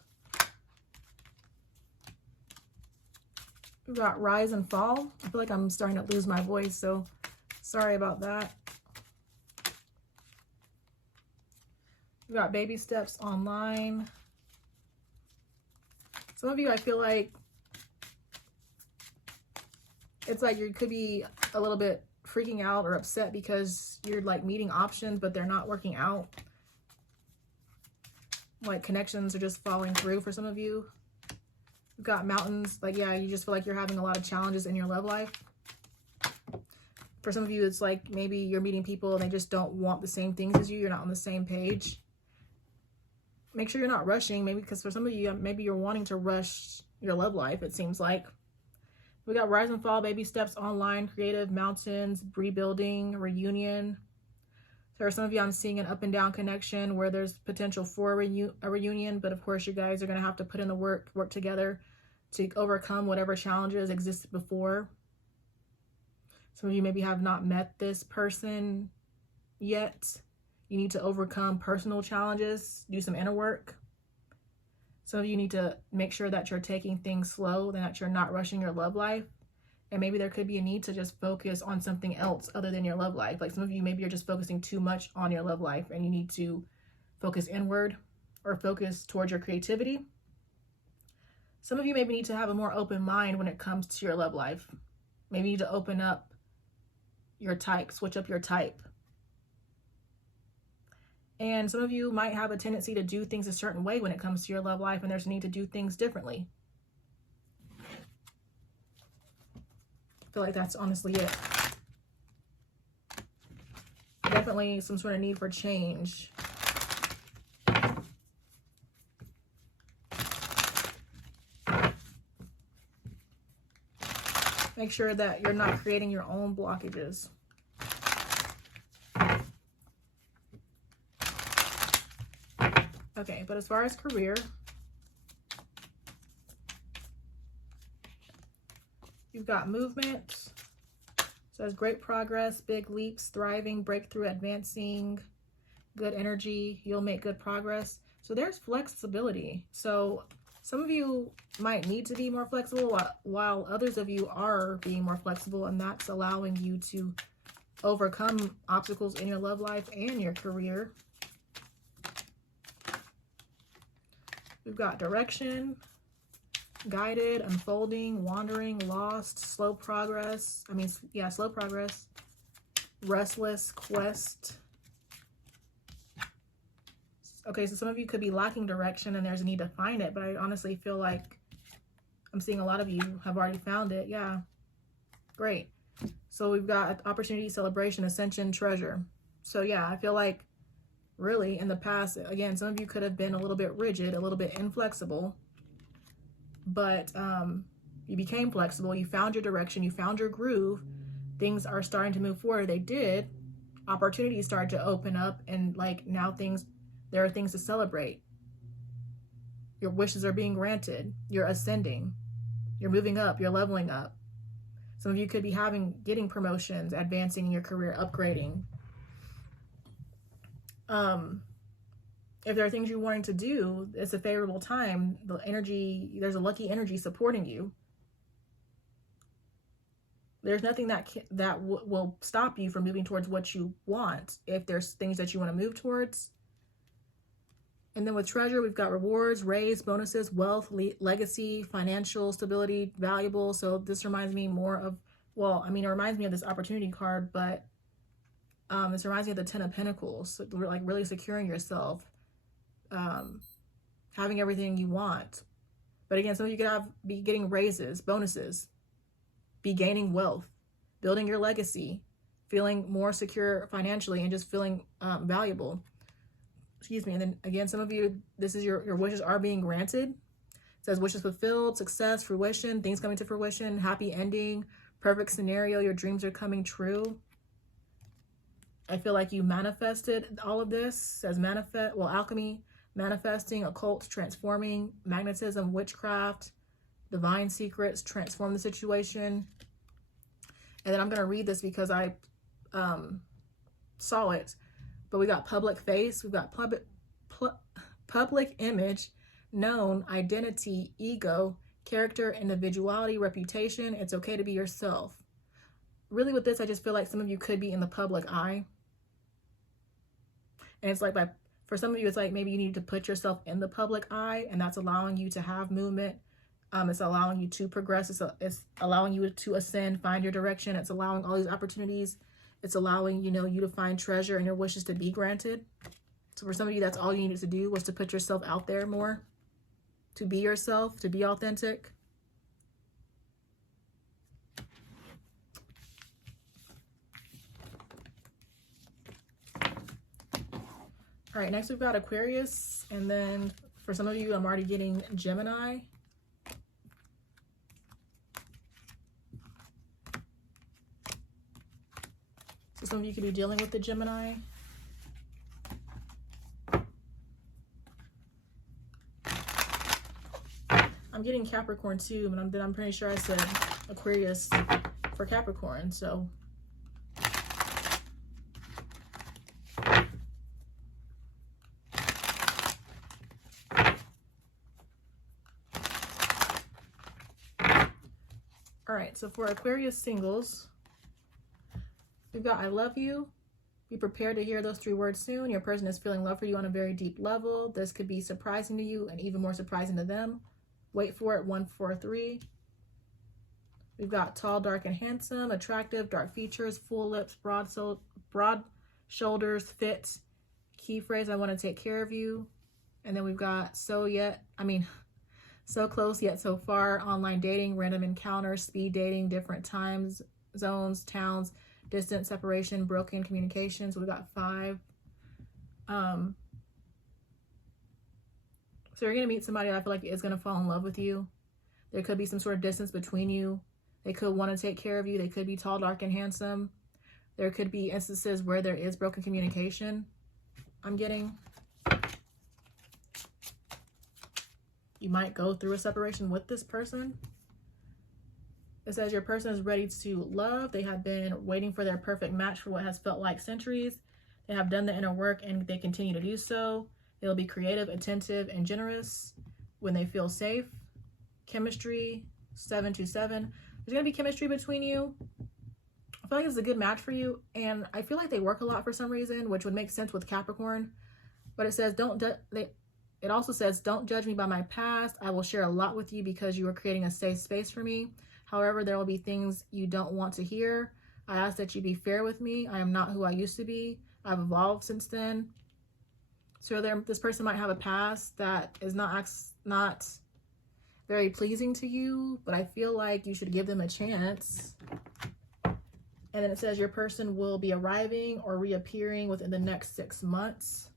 we've got rise and fall. I feel like I'm starting to lose my voice, so sorry about that. We've got baby steps online. Some of you, I feel like it's like you could be a little bit freaking out or upset because you're like meeting options, but they're not working out. Like connections are just falling through for some of you. We've got mountains. Like, yeah, you just feel like you're having a lot of challenges in your love life. For some of you, it's like maybe you're meeting people and they just don't want the same things as you. You're not on the same page. Make sure you're not rushing. Maybe because for some of you, maybe you're wanting to rush your love life, it seems like. We got rise and fall, baby steps, online, creative, mountains, rebuilding, reunion. So for some of you, I'm seeing an up and down connection where there's potential for a reunion, but of course you guys are going to have to put in the work together to overcome whatever challenges existed before. Some of you maybe have not met this person yet. You need to overcome personal challenges, do some inner work. Some of you need to make sure that you're taking things slow, that you're not rushing your love life. And maybe there could be a need to just focus on something else other than your love life. Like some of you, maybe you're just focusing too much on your love life and you need to focus inward or focus towards your creativity. Some of you maybe need to have a more open mind when it comes to your love life. Maybe you need to open up your type, switch up your type. And some of you might have a tendency to do things a certain way when it comes to your love life, and there's a need to do things differently. I feel like that's honestly it. Definitely some sort of need for change. Make sure that you're not creating your own blockages. Okay, but as far as career, you've got movement. Says great progress, big leaps, thriving, breakthrough, advancing, good energy. You'll make good progress. So there's flexibility. So some of you might need to be more flexible while others of you are being more flexible, and that's allowing you to overcome obstacles in your love life and your career. We've got direction, guided, unfolding, wandering, lost, slow progress. Slow progress, restless, quest. Okay, so some of you could be lacking direction and there's a need to find it, but I honestly feel like I'm seeing a lot of you have already found it. Yeah, great. So we've got opportunity, celebration, ascension, treasure. So yeah, I feel like really in the past, again, some of you could have been a little bit rigid, a little bit inflexible, but you became flexible, you found your direction, you found your groove, things are starting to move forward. They did. Opportunities started to open up, and like now there are things to celebrate. Your wishes are being granted. You're ascending. You're moving up. You're leveling up. Some of you could be getting promotions, advancing in your career, upgrading. If there are things you're wanting to do, it's a favorable time. There's a lucky energy supporting you. There's nothing that will stop you from moving towards what you want. If there's things that you want to move towards. And then with treasure, we've got rewards, raise, bonuses, wealth, legacy, financial stability, valuable. So this reminds me more of, it reminds me of this opportunity card, but this reminds me of the 10 of Pentacles. So like really securing yourself, having everything you want. But again, some of you could be getting raises, bonuses, be gaining wealth, building your legacy, feeling more secure financially, and just feeling valuable. Excuse me. And then again, some of you, this is your wishes are being granted. It says wishes fulfilled, success, fruition, things coming to fruition, happy ending, perfect scenario, your dreams are coming true. I feel like you manifested all of this. It says alchemy, manifesting, occult, transforming, magnetism, witchcraft, divine secrets, transform the situation. And then I'm going to read this because I saw it. But we got public face, we've got public image, known, identity, ego, character, individuality, reputation. It's okay to be yourself. Really with this, I just feel like some of you could be in the public eye. And it's like for some of you, it's like maybe you need to put yourself in the public eye, and that's allowing you to have movement. It's allowing you to progress. It's allowing you to ascend, find your direction. It's allowing all these opportunities. It's allowing, you to find treasure and your wishes to be granted. So for some of you, that's all you needed to do, was to put yourself out there more, to be yourself, to be authentic. All right, next we've got Aquarius. And then for some of you, I'm already getting Gemini. So some of you could be dealing with the Gemini. I'm getting Capricorn too, but I'm pretty sure I said Aquarius for Capricorn, so. All right, so for Aquarius singles, we've got I love you. Be prepared to hear those 3 words soon. Your person is feeling love for you on a very deep level. This could be surprising to you and even more surprising to them. Wait for it, 143. We've got tall, dark, and handsome, attractive, dark features, full lips, broad shoulders, fit. Key phrase, I want to take care of you. And then we've got so close yet so far, online dating, random encounters, speed dating, different times, zones, towns, distance, separation, broken communications. We've got 5. So you're going to meet somebody that I feel like is going to fall in love with you. There could be some sort of distance between you. They could want to take care of you. They could be tall, dark, and handsome. There could be instances where there is broken communication. I'm getting. You might go through a separation with this person. It says your person is ready to love. They have been waiting for their perfect match for what has felt like centuries. They have done the inner work and they continue to do so. They'll be creative, attentive, and generous when they feel safe. Chemistry, 727. There's going to be chemistry between you. I feel like it's a good match for you. And I feel like they work a lot for some reason, which would make sense with Capricorn. But it says, it also says, don't judge me by my past. I will share a lot with you because you are creating a safe space for me. However, there will be things you don't want to hear. I ask that you be fair with me. I am not who I used to be. I've evolved since then. So this person might have a past that is not very pleasing to you, but I feel like you should give them a chance. And then it says your person will be arriving or reappearing within the next 6 months.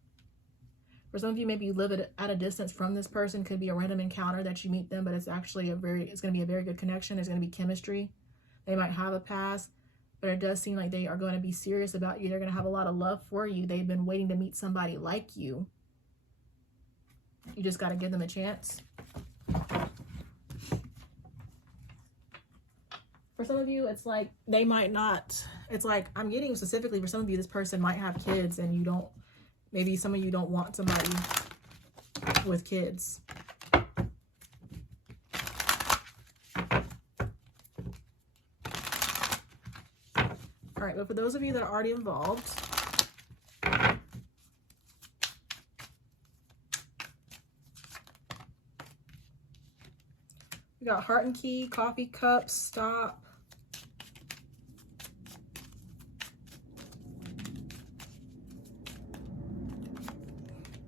For some of you, maybe you live at a distance from this person. Could be a random encounter that you meet them, but it's actually it's going to be a very good connection. There's going to be chemistry. They might have a past, but it does seem like they are going to be serious about you. They're going to have a lot of love for you. They've been waiting to meet somebody like you. You just got to give them a chance. For some of you, it's like they might not. It's like I'm getting specifically for some of you, this person might have kids and you don't. Maybe some of you don't want somebody with kids. All right, but for those of you that are already involved, we got heart and key, coffee cup, stop.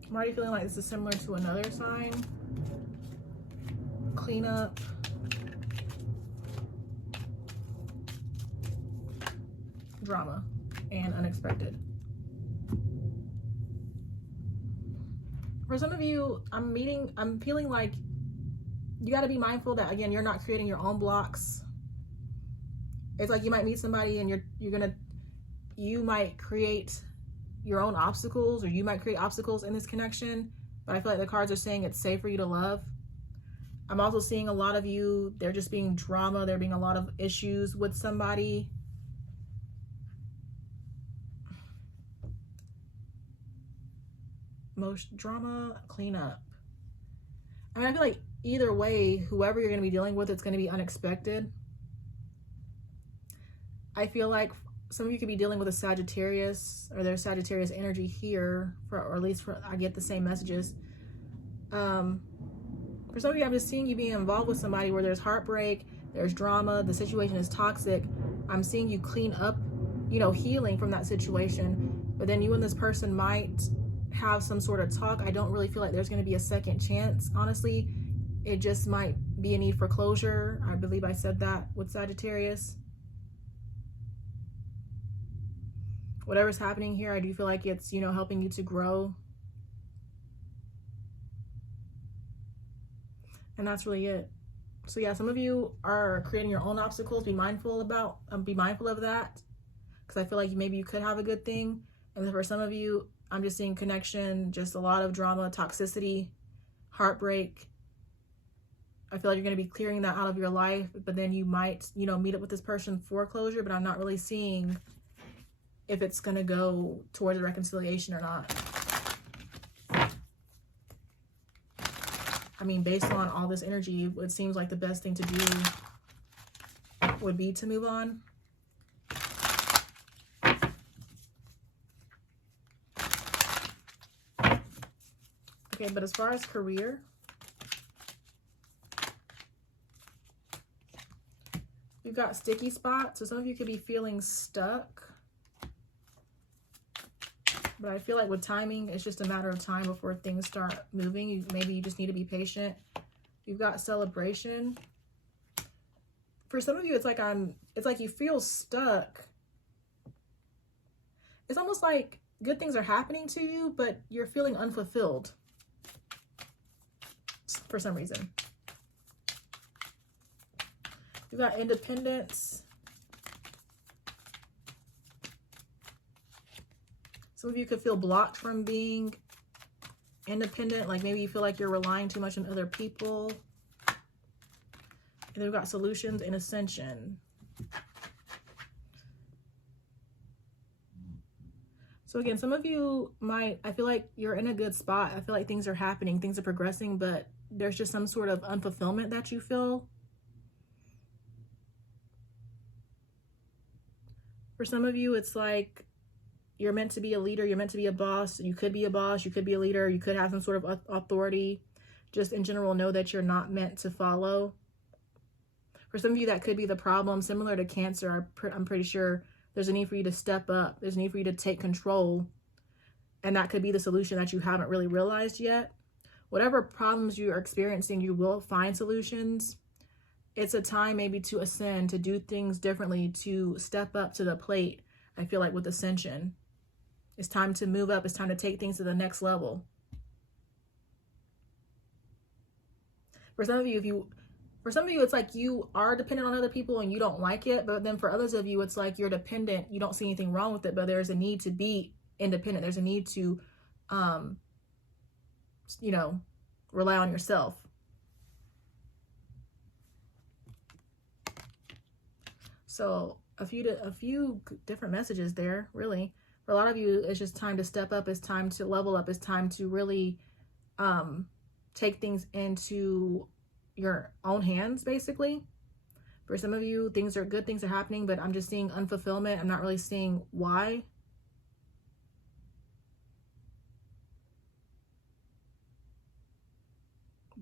I'm already feeling like this is similar to another sign. Cleanup. Drama and unexpected. For some of you, I'm feeling like you got to be mindful that, again, you're not creating your own blocks. It's like you might meet somebody and you might create your own obstacles, or you might create obstacles in this connection, but I feel like the cards are saying it's safe for you to love. I'm also seeing a lot of you, there just being drama, there being a lot of issues with somebody. Most drama, cleanup. I mean, I feel like either way, whoever you're going to be dealing with, it's going to be unexpected. I feel like some of you could be dealing with a Sagittarius, or there's Sagittarius energy here, or at least I get the same messages. For some of you, I'm just seeing you being involved with somebody where there's heartbreak, there's drama, the situation is toxic. I'm seeing you clean up, healing from that situation. But then you and this person might have some sort of talk. I don't really feel like there's going to be a second chance, honestly. It just might be a need for closure. I believe I said that with Sagittarius. Whatever's happening here, I do feel like it's, helping you to grow. And that's really it. So yeah, some of you are creating your own obstacles. Be mindful of that. Because I feel like maybe you could have a good thing. And then for some of you, I'm just seeing connection, just a lot of drama, toxicity, heartbreak. I feel like you're going to be clearing that out of your life, but then you might, meet up with this person for closure, but I'm not really seeing if it's going to go towards a reconciliation or not. I mean, based on all this energy, it seems like the best thing to do would be to move on. Okay, but as far as career, We've got sticky spots. So some of you could be feeling stuck. But I feel like with timing, it's just a matter of time before things start moving. Maybe you just need to be patient. You've got celebration. For some of you, it's like you feel stuck. It's almost like good things are happening to you, but you're feeling unfulfilled for some reason. You've got independence. Some of you could feel blocked from being independent. Like maybe you feel like you're relying too much on other people. And then we've got solutions and ascension. So again, some of you I feel like you're in a good spot. I feel like things are happening, things are progressing, but there's just some sort of unfulfillment that you feel. For some of you, it's like you're meant to be a leader, you're meant to be a boss. You could be a boss, you could be a leader, you could have some sort of authority. Just in general, know that you're not meant to follow. For some of you, that could be the problem. Similar to Cancer, I'm pretty sure there's a need for you to step up. There's a need for you to take control. And that could be the solution that you haven't really realized yet. Whatever problems you are experiencing, you will find solutions. It's a time maybe to ascend, to do things differently, to step up to the plate. I feel like with ascension, it's time to move up. It's time to take things to the next level. For some of you, it's like you are dependent on other people and you don't like it. But then for others of you, it's like you're dependent. You don't see anything wrong with it, but there's a need to be independent. There's a need to, you know, rely on yourself. So a few different messages there, really. For a lot of you, it's just time to step up. It's time to level up. It's time to really take things into your own hands, basically. For some of you, good things are happening, but I'm just seeing unfulfillment. I'm not really seeing why.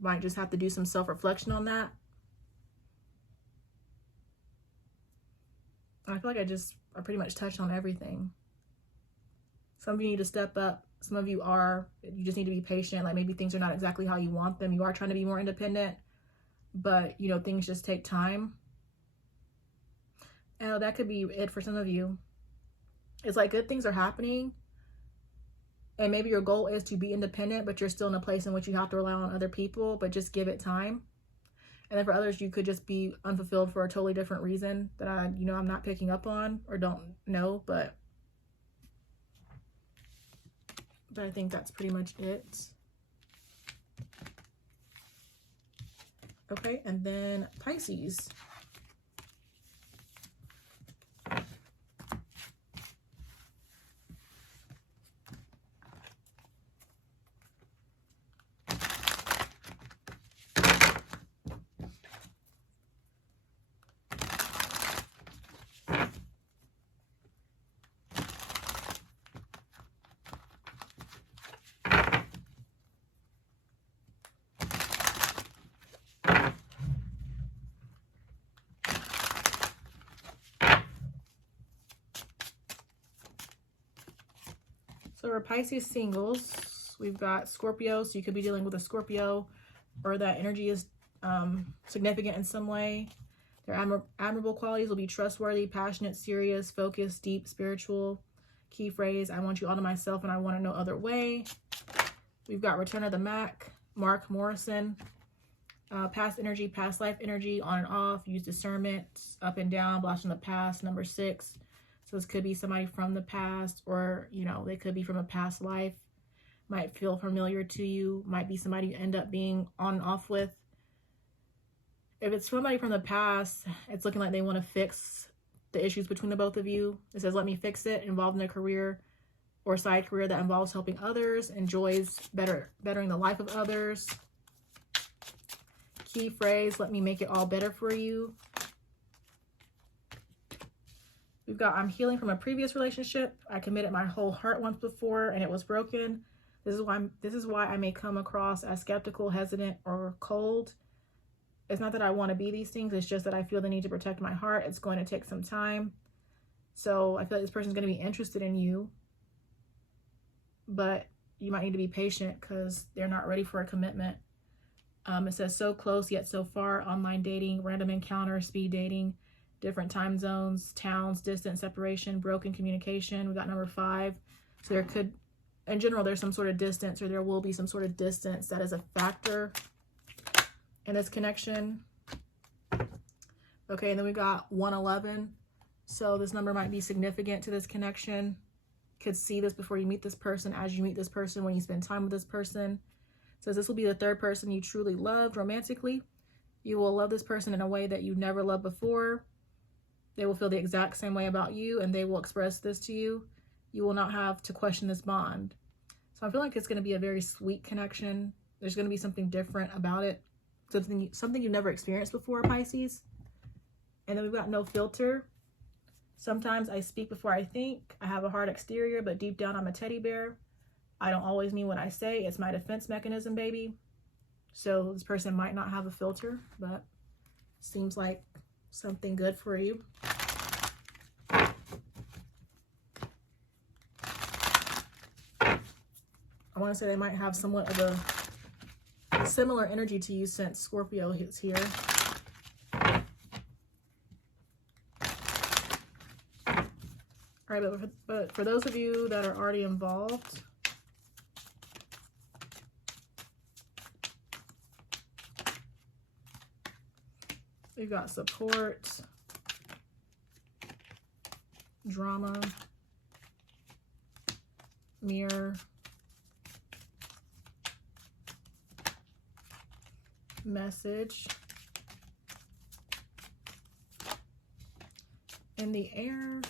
Might just have to do some self-reflection on that. I feel like I pretty much touched on everything. Some of you need to step up. Some of you just need to be patient. Like maybe things are not exactly how you want them. You are trying to be more independent, but you know, things just take time. And that could be it for some of you. It's like good things are happening. And maybe your goal is to be independent, but you're still in a place in which you have to rely on other people, but just give it time. And then for others, you could just be unfulfilled for a totally different reason that I'm not picking up on or don't know, but I think that's pretty much it. Okay, and then Pisces. So for Pisces singles, we've got Scorpio. So you could be dealing with a Scorpio, or that energy is significant in some way. Their admirable qualities will be trustworthy, passionate, serious, focused, deep, spiritual. Key phrase, I want you all to myself and I want to no other way. We've got Return of the Mac, Mark Morrison. Past energy, past life energy, on and off. Use discernment, up and down, blast from the past, number 6. So this could be somebody from the past, or, you know, they could be from a past life. Might feel familiar to you. Might be somebody you end up being on and off with. If it's somebody from the past, it's looking like they want to fix the issues between the both of you. It says, let me fix it. Involved in a career or side career that involves helping others. Enjoys bettering the life of others. Key phrase, let me make it all better for you. We've got, I'm healing from a previous relationship. I committed my whole heart once before and it was broken. This is why I may come across as skeptical, hesitant, or cold. It's not that I want to be these things. It's just that I feel the need to protect my heart. It's going to take some time. So I feel like this person's going to be interested in you. But you might need to be patient because they're not ready for a commitment. It says so close yet so far. Online dating, random encounter, speed dating, different time zones, towns, distance, separation, broken communication. We got number 5. So there could, in general, there's some sort of distance, or there will be some sort of distance that is a factor in this connection. Okay, and then we got 111. So this number might be significant to this connection. Could see this before you meet this person, as you meet this person, when you spend time with this person. It says this will be the 3rd person you truly loved romantically. You will love this person in a way that you never loved before. They will feel the exact same way about you, and they will express this to you. You will not have to question this bond. So I feel like it's going to be a very sweet connection. There's going to be something different about it. Something you've never experienced before, Pisces. And then we've got no filter. Sometimes I speak before I think. I have a hard exterior, but deep down I'm a teddy bear. I don't always mean what I say. It's my defense mechanism, baby. So this person might not have a filter, but seems like something good for you. I want to say they might have somewhat of a similar energy to you since Scorpio is here. All right, but for those of you that are already involved, we've got support, drama, mirror, message, in the air,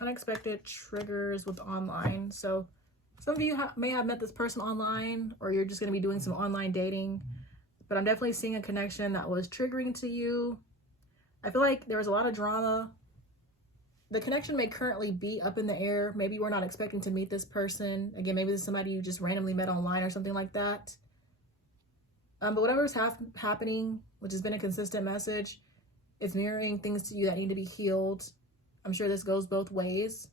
unexpected triggers with online. So some of you may have met this person online, or you're just going to be doing some online dating, but I'm definitely seeing a connection that was triggering to you. I feel like there was a lot of drama. The connection may currently be up in the air. Maybe we're not expecting to meet this person. Again, maybe this is somebody you just randomly met online or something like that. But whatever's happening, which has been a consistent message, it's mirroring things to you that need to be healed. I'm sure this goes both ways.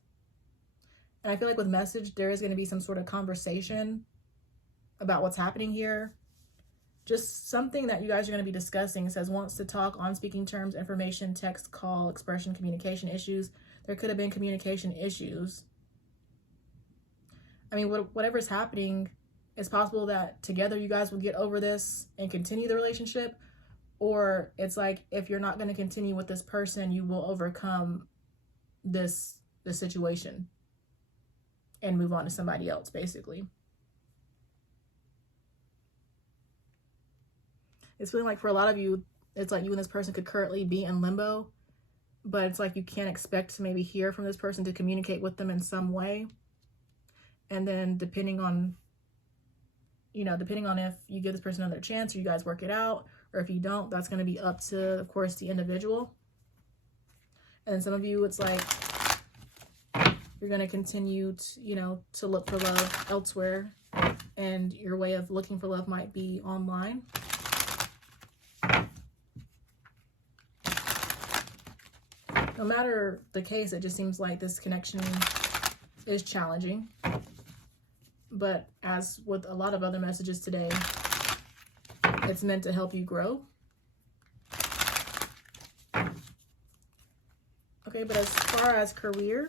And I feel like with message, there is going to be some sort of conversation about what's happening here. Just something that you guys are going to be discussing. It says wants to talk on speaking terms, information, text, call, expression, communication issues. There could have been communication issues. I mean, whatever's happening, it's possible that together you guys will get over this and continue the relationship. Or it's like, if you're not going to continue with this person, you will overcome this situation and move on to somebody else, basically. It's feeling like for a lot of you, it's like you and this person could currently be in limbo, but it's like you can't expect to maybe hear from this person to communicate with them in some way. And then depending on if you give this person another chance or you guys work it out, or if you don't, that's going to be up to, of course, the individual. And then some of you, it's like you're going to continue to look for love elsewhere, and your way of looking for love might be online. No matter the case, it just seems like this connection is challenging. But as with a lot of other messages today, it's meant to help you grow. Okay, but as far as career,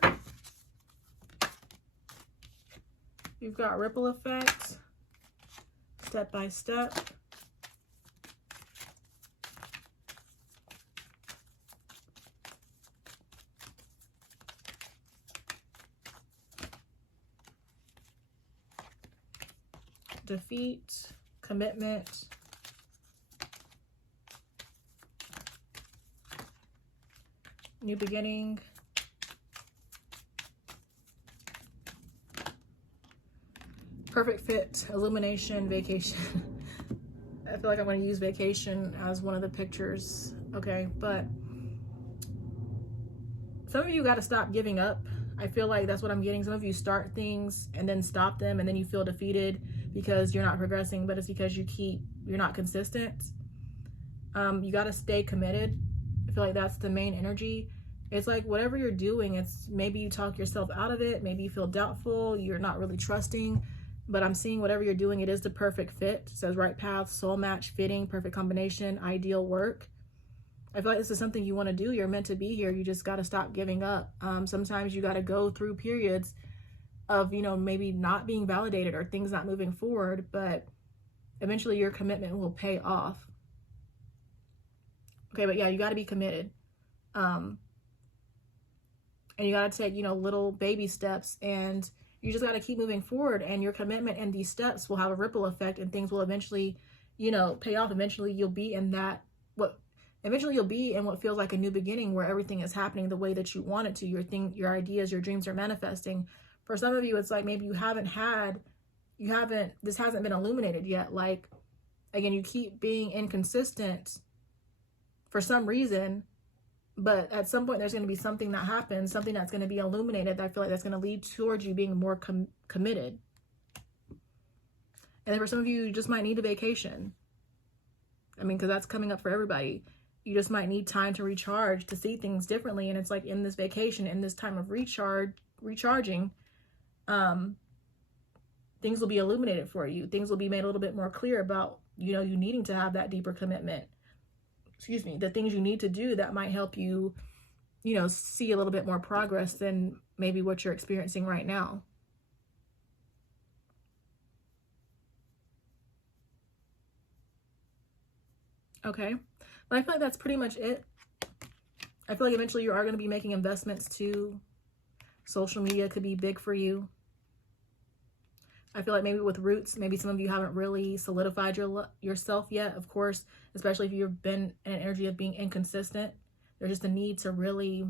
you've got ripple effect, step by step. Defeat, commitment, new beginning, perfect fit, illumination, vacation. I feel like I'm going to use vacation as one of the pictures. Okay, but some of you got to stop giving up. I feel like that's what I'm getting. Some of you start things and then stop them, and then you feel defeated because you're not progressing, but it's because you're not consistent. You got to stay committed. I feel like that's the main energy. It's like whatever you're doing, it's maybe you talk yourself out of it, maybe you feel doubtful, you're not really trusting, but I'm seeing whatever you're doing, it is the perfect fit. It says right path, soul match, fitting, perfect combination, ideal work. I feel like this is something you want to do. You're meant to be here. You just got to stop giving up. Sometimes you got to go through periods of, you know, maybe not being validated or things not moving forward, but eventually your commitment will pay off. Okay, but yeah, you got to be committed. And you got to take, you know, little baby steps, and you just got to keep moving forward, and your commitment and these steps will have a ripple effect, and things will eventually, you know, pay off. Eventually you'll be in what feels like a new beginning, where everything is happening the way that you want it to. Your ideas, your dreams are manifesting. For some of you, it's like maybe this hasn't been illuminated yet. Like, again, you keep being inconsistent for some reason, but at some point there's going to be something that happens, something that's going to be illuminated, that I feel like that's going to lead towards you being more committed. And then for some of you, you just might need a vacation. I mean, because that's coming up for everybody. You just might need time to recharge, to see things differently. And it's like in this vacation, in this time of recharging, things will be illuminated for you. Things will be made a little bit more clear about, you know, you needing to have that deeper commitment. Excuse me, the things you need to do that might help you, you know, see a little bit more progress than maybe what you're experiencing right now. Okay, but I feel like that's pretty much it. I feel like eventually you are going to be making investments too. Social media could be big for you. I feel like maybe with roots, maybe some of you haven't really solidified yourself yet. Of course, especially if you've been in an energy of being inconsistent, there's just a need to really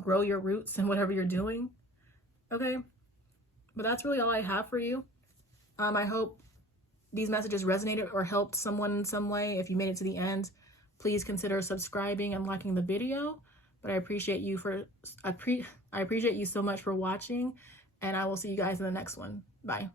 grow your roots in whatever you're doing. Okay, but that's really all I have for you. I hope these messages resonated or helped someone in some way. If you made it to the end, please consider subscribing and liking the video. But I appreciate you I appreciate you so much for watching, and I will see you guys in the next one. Bye.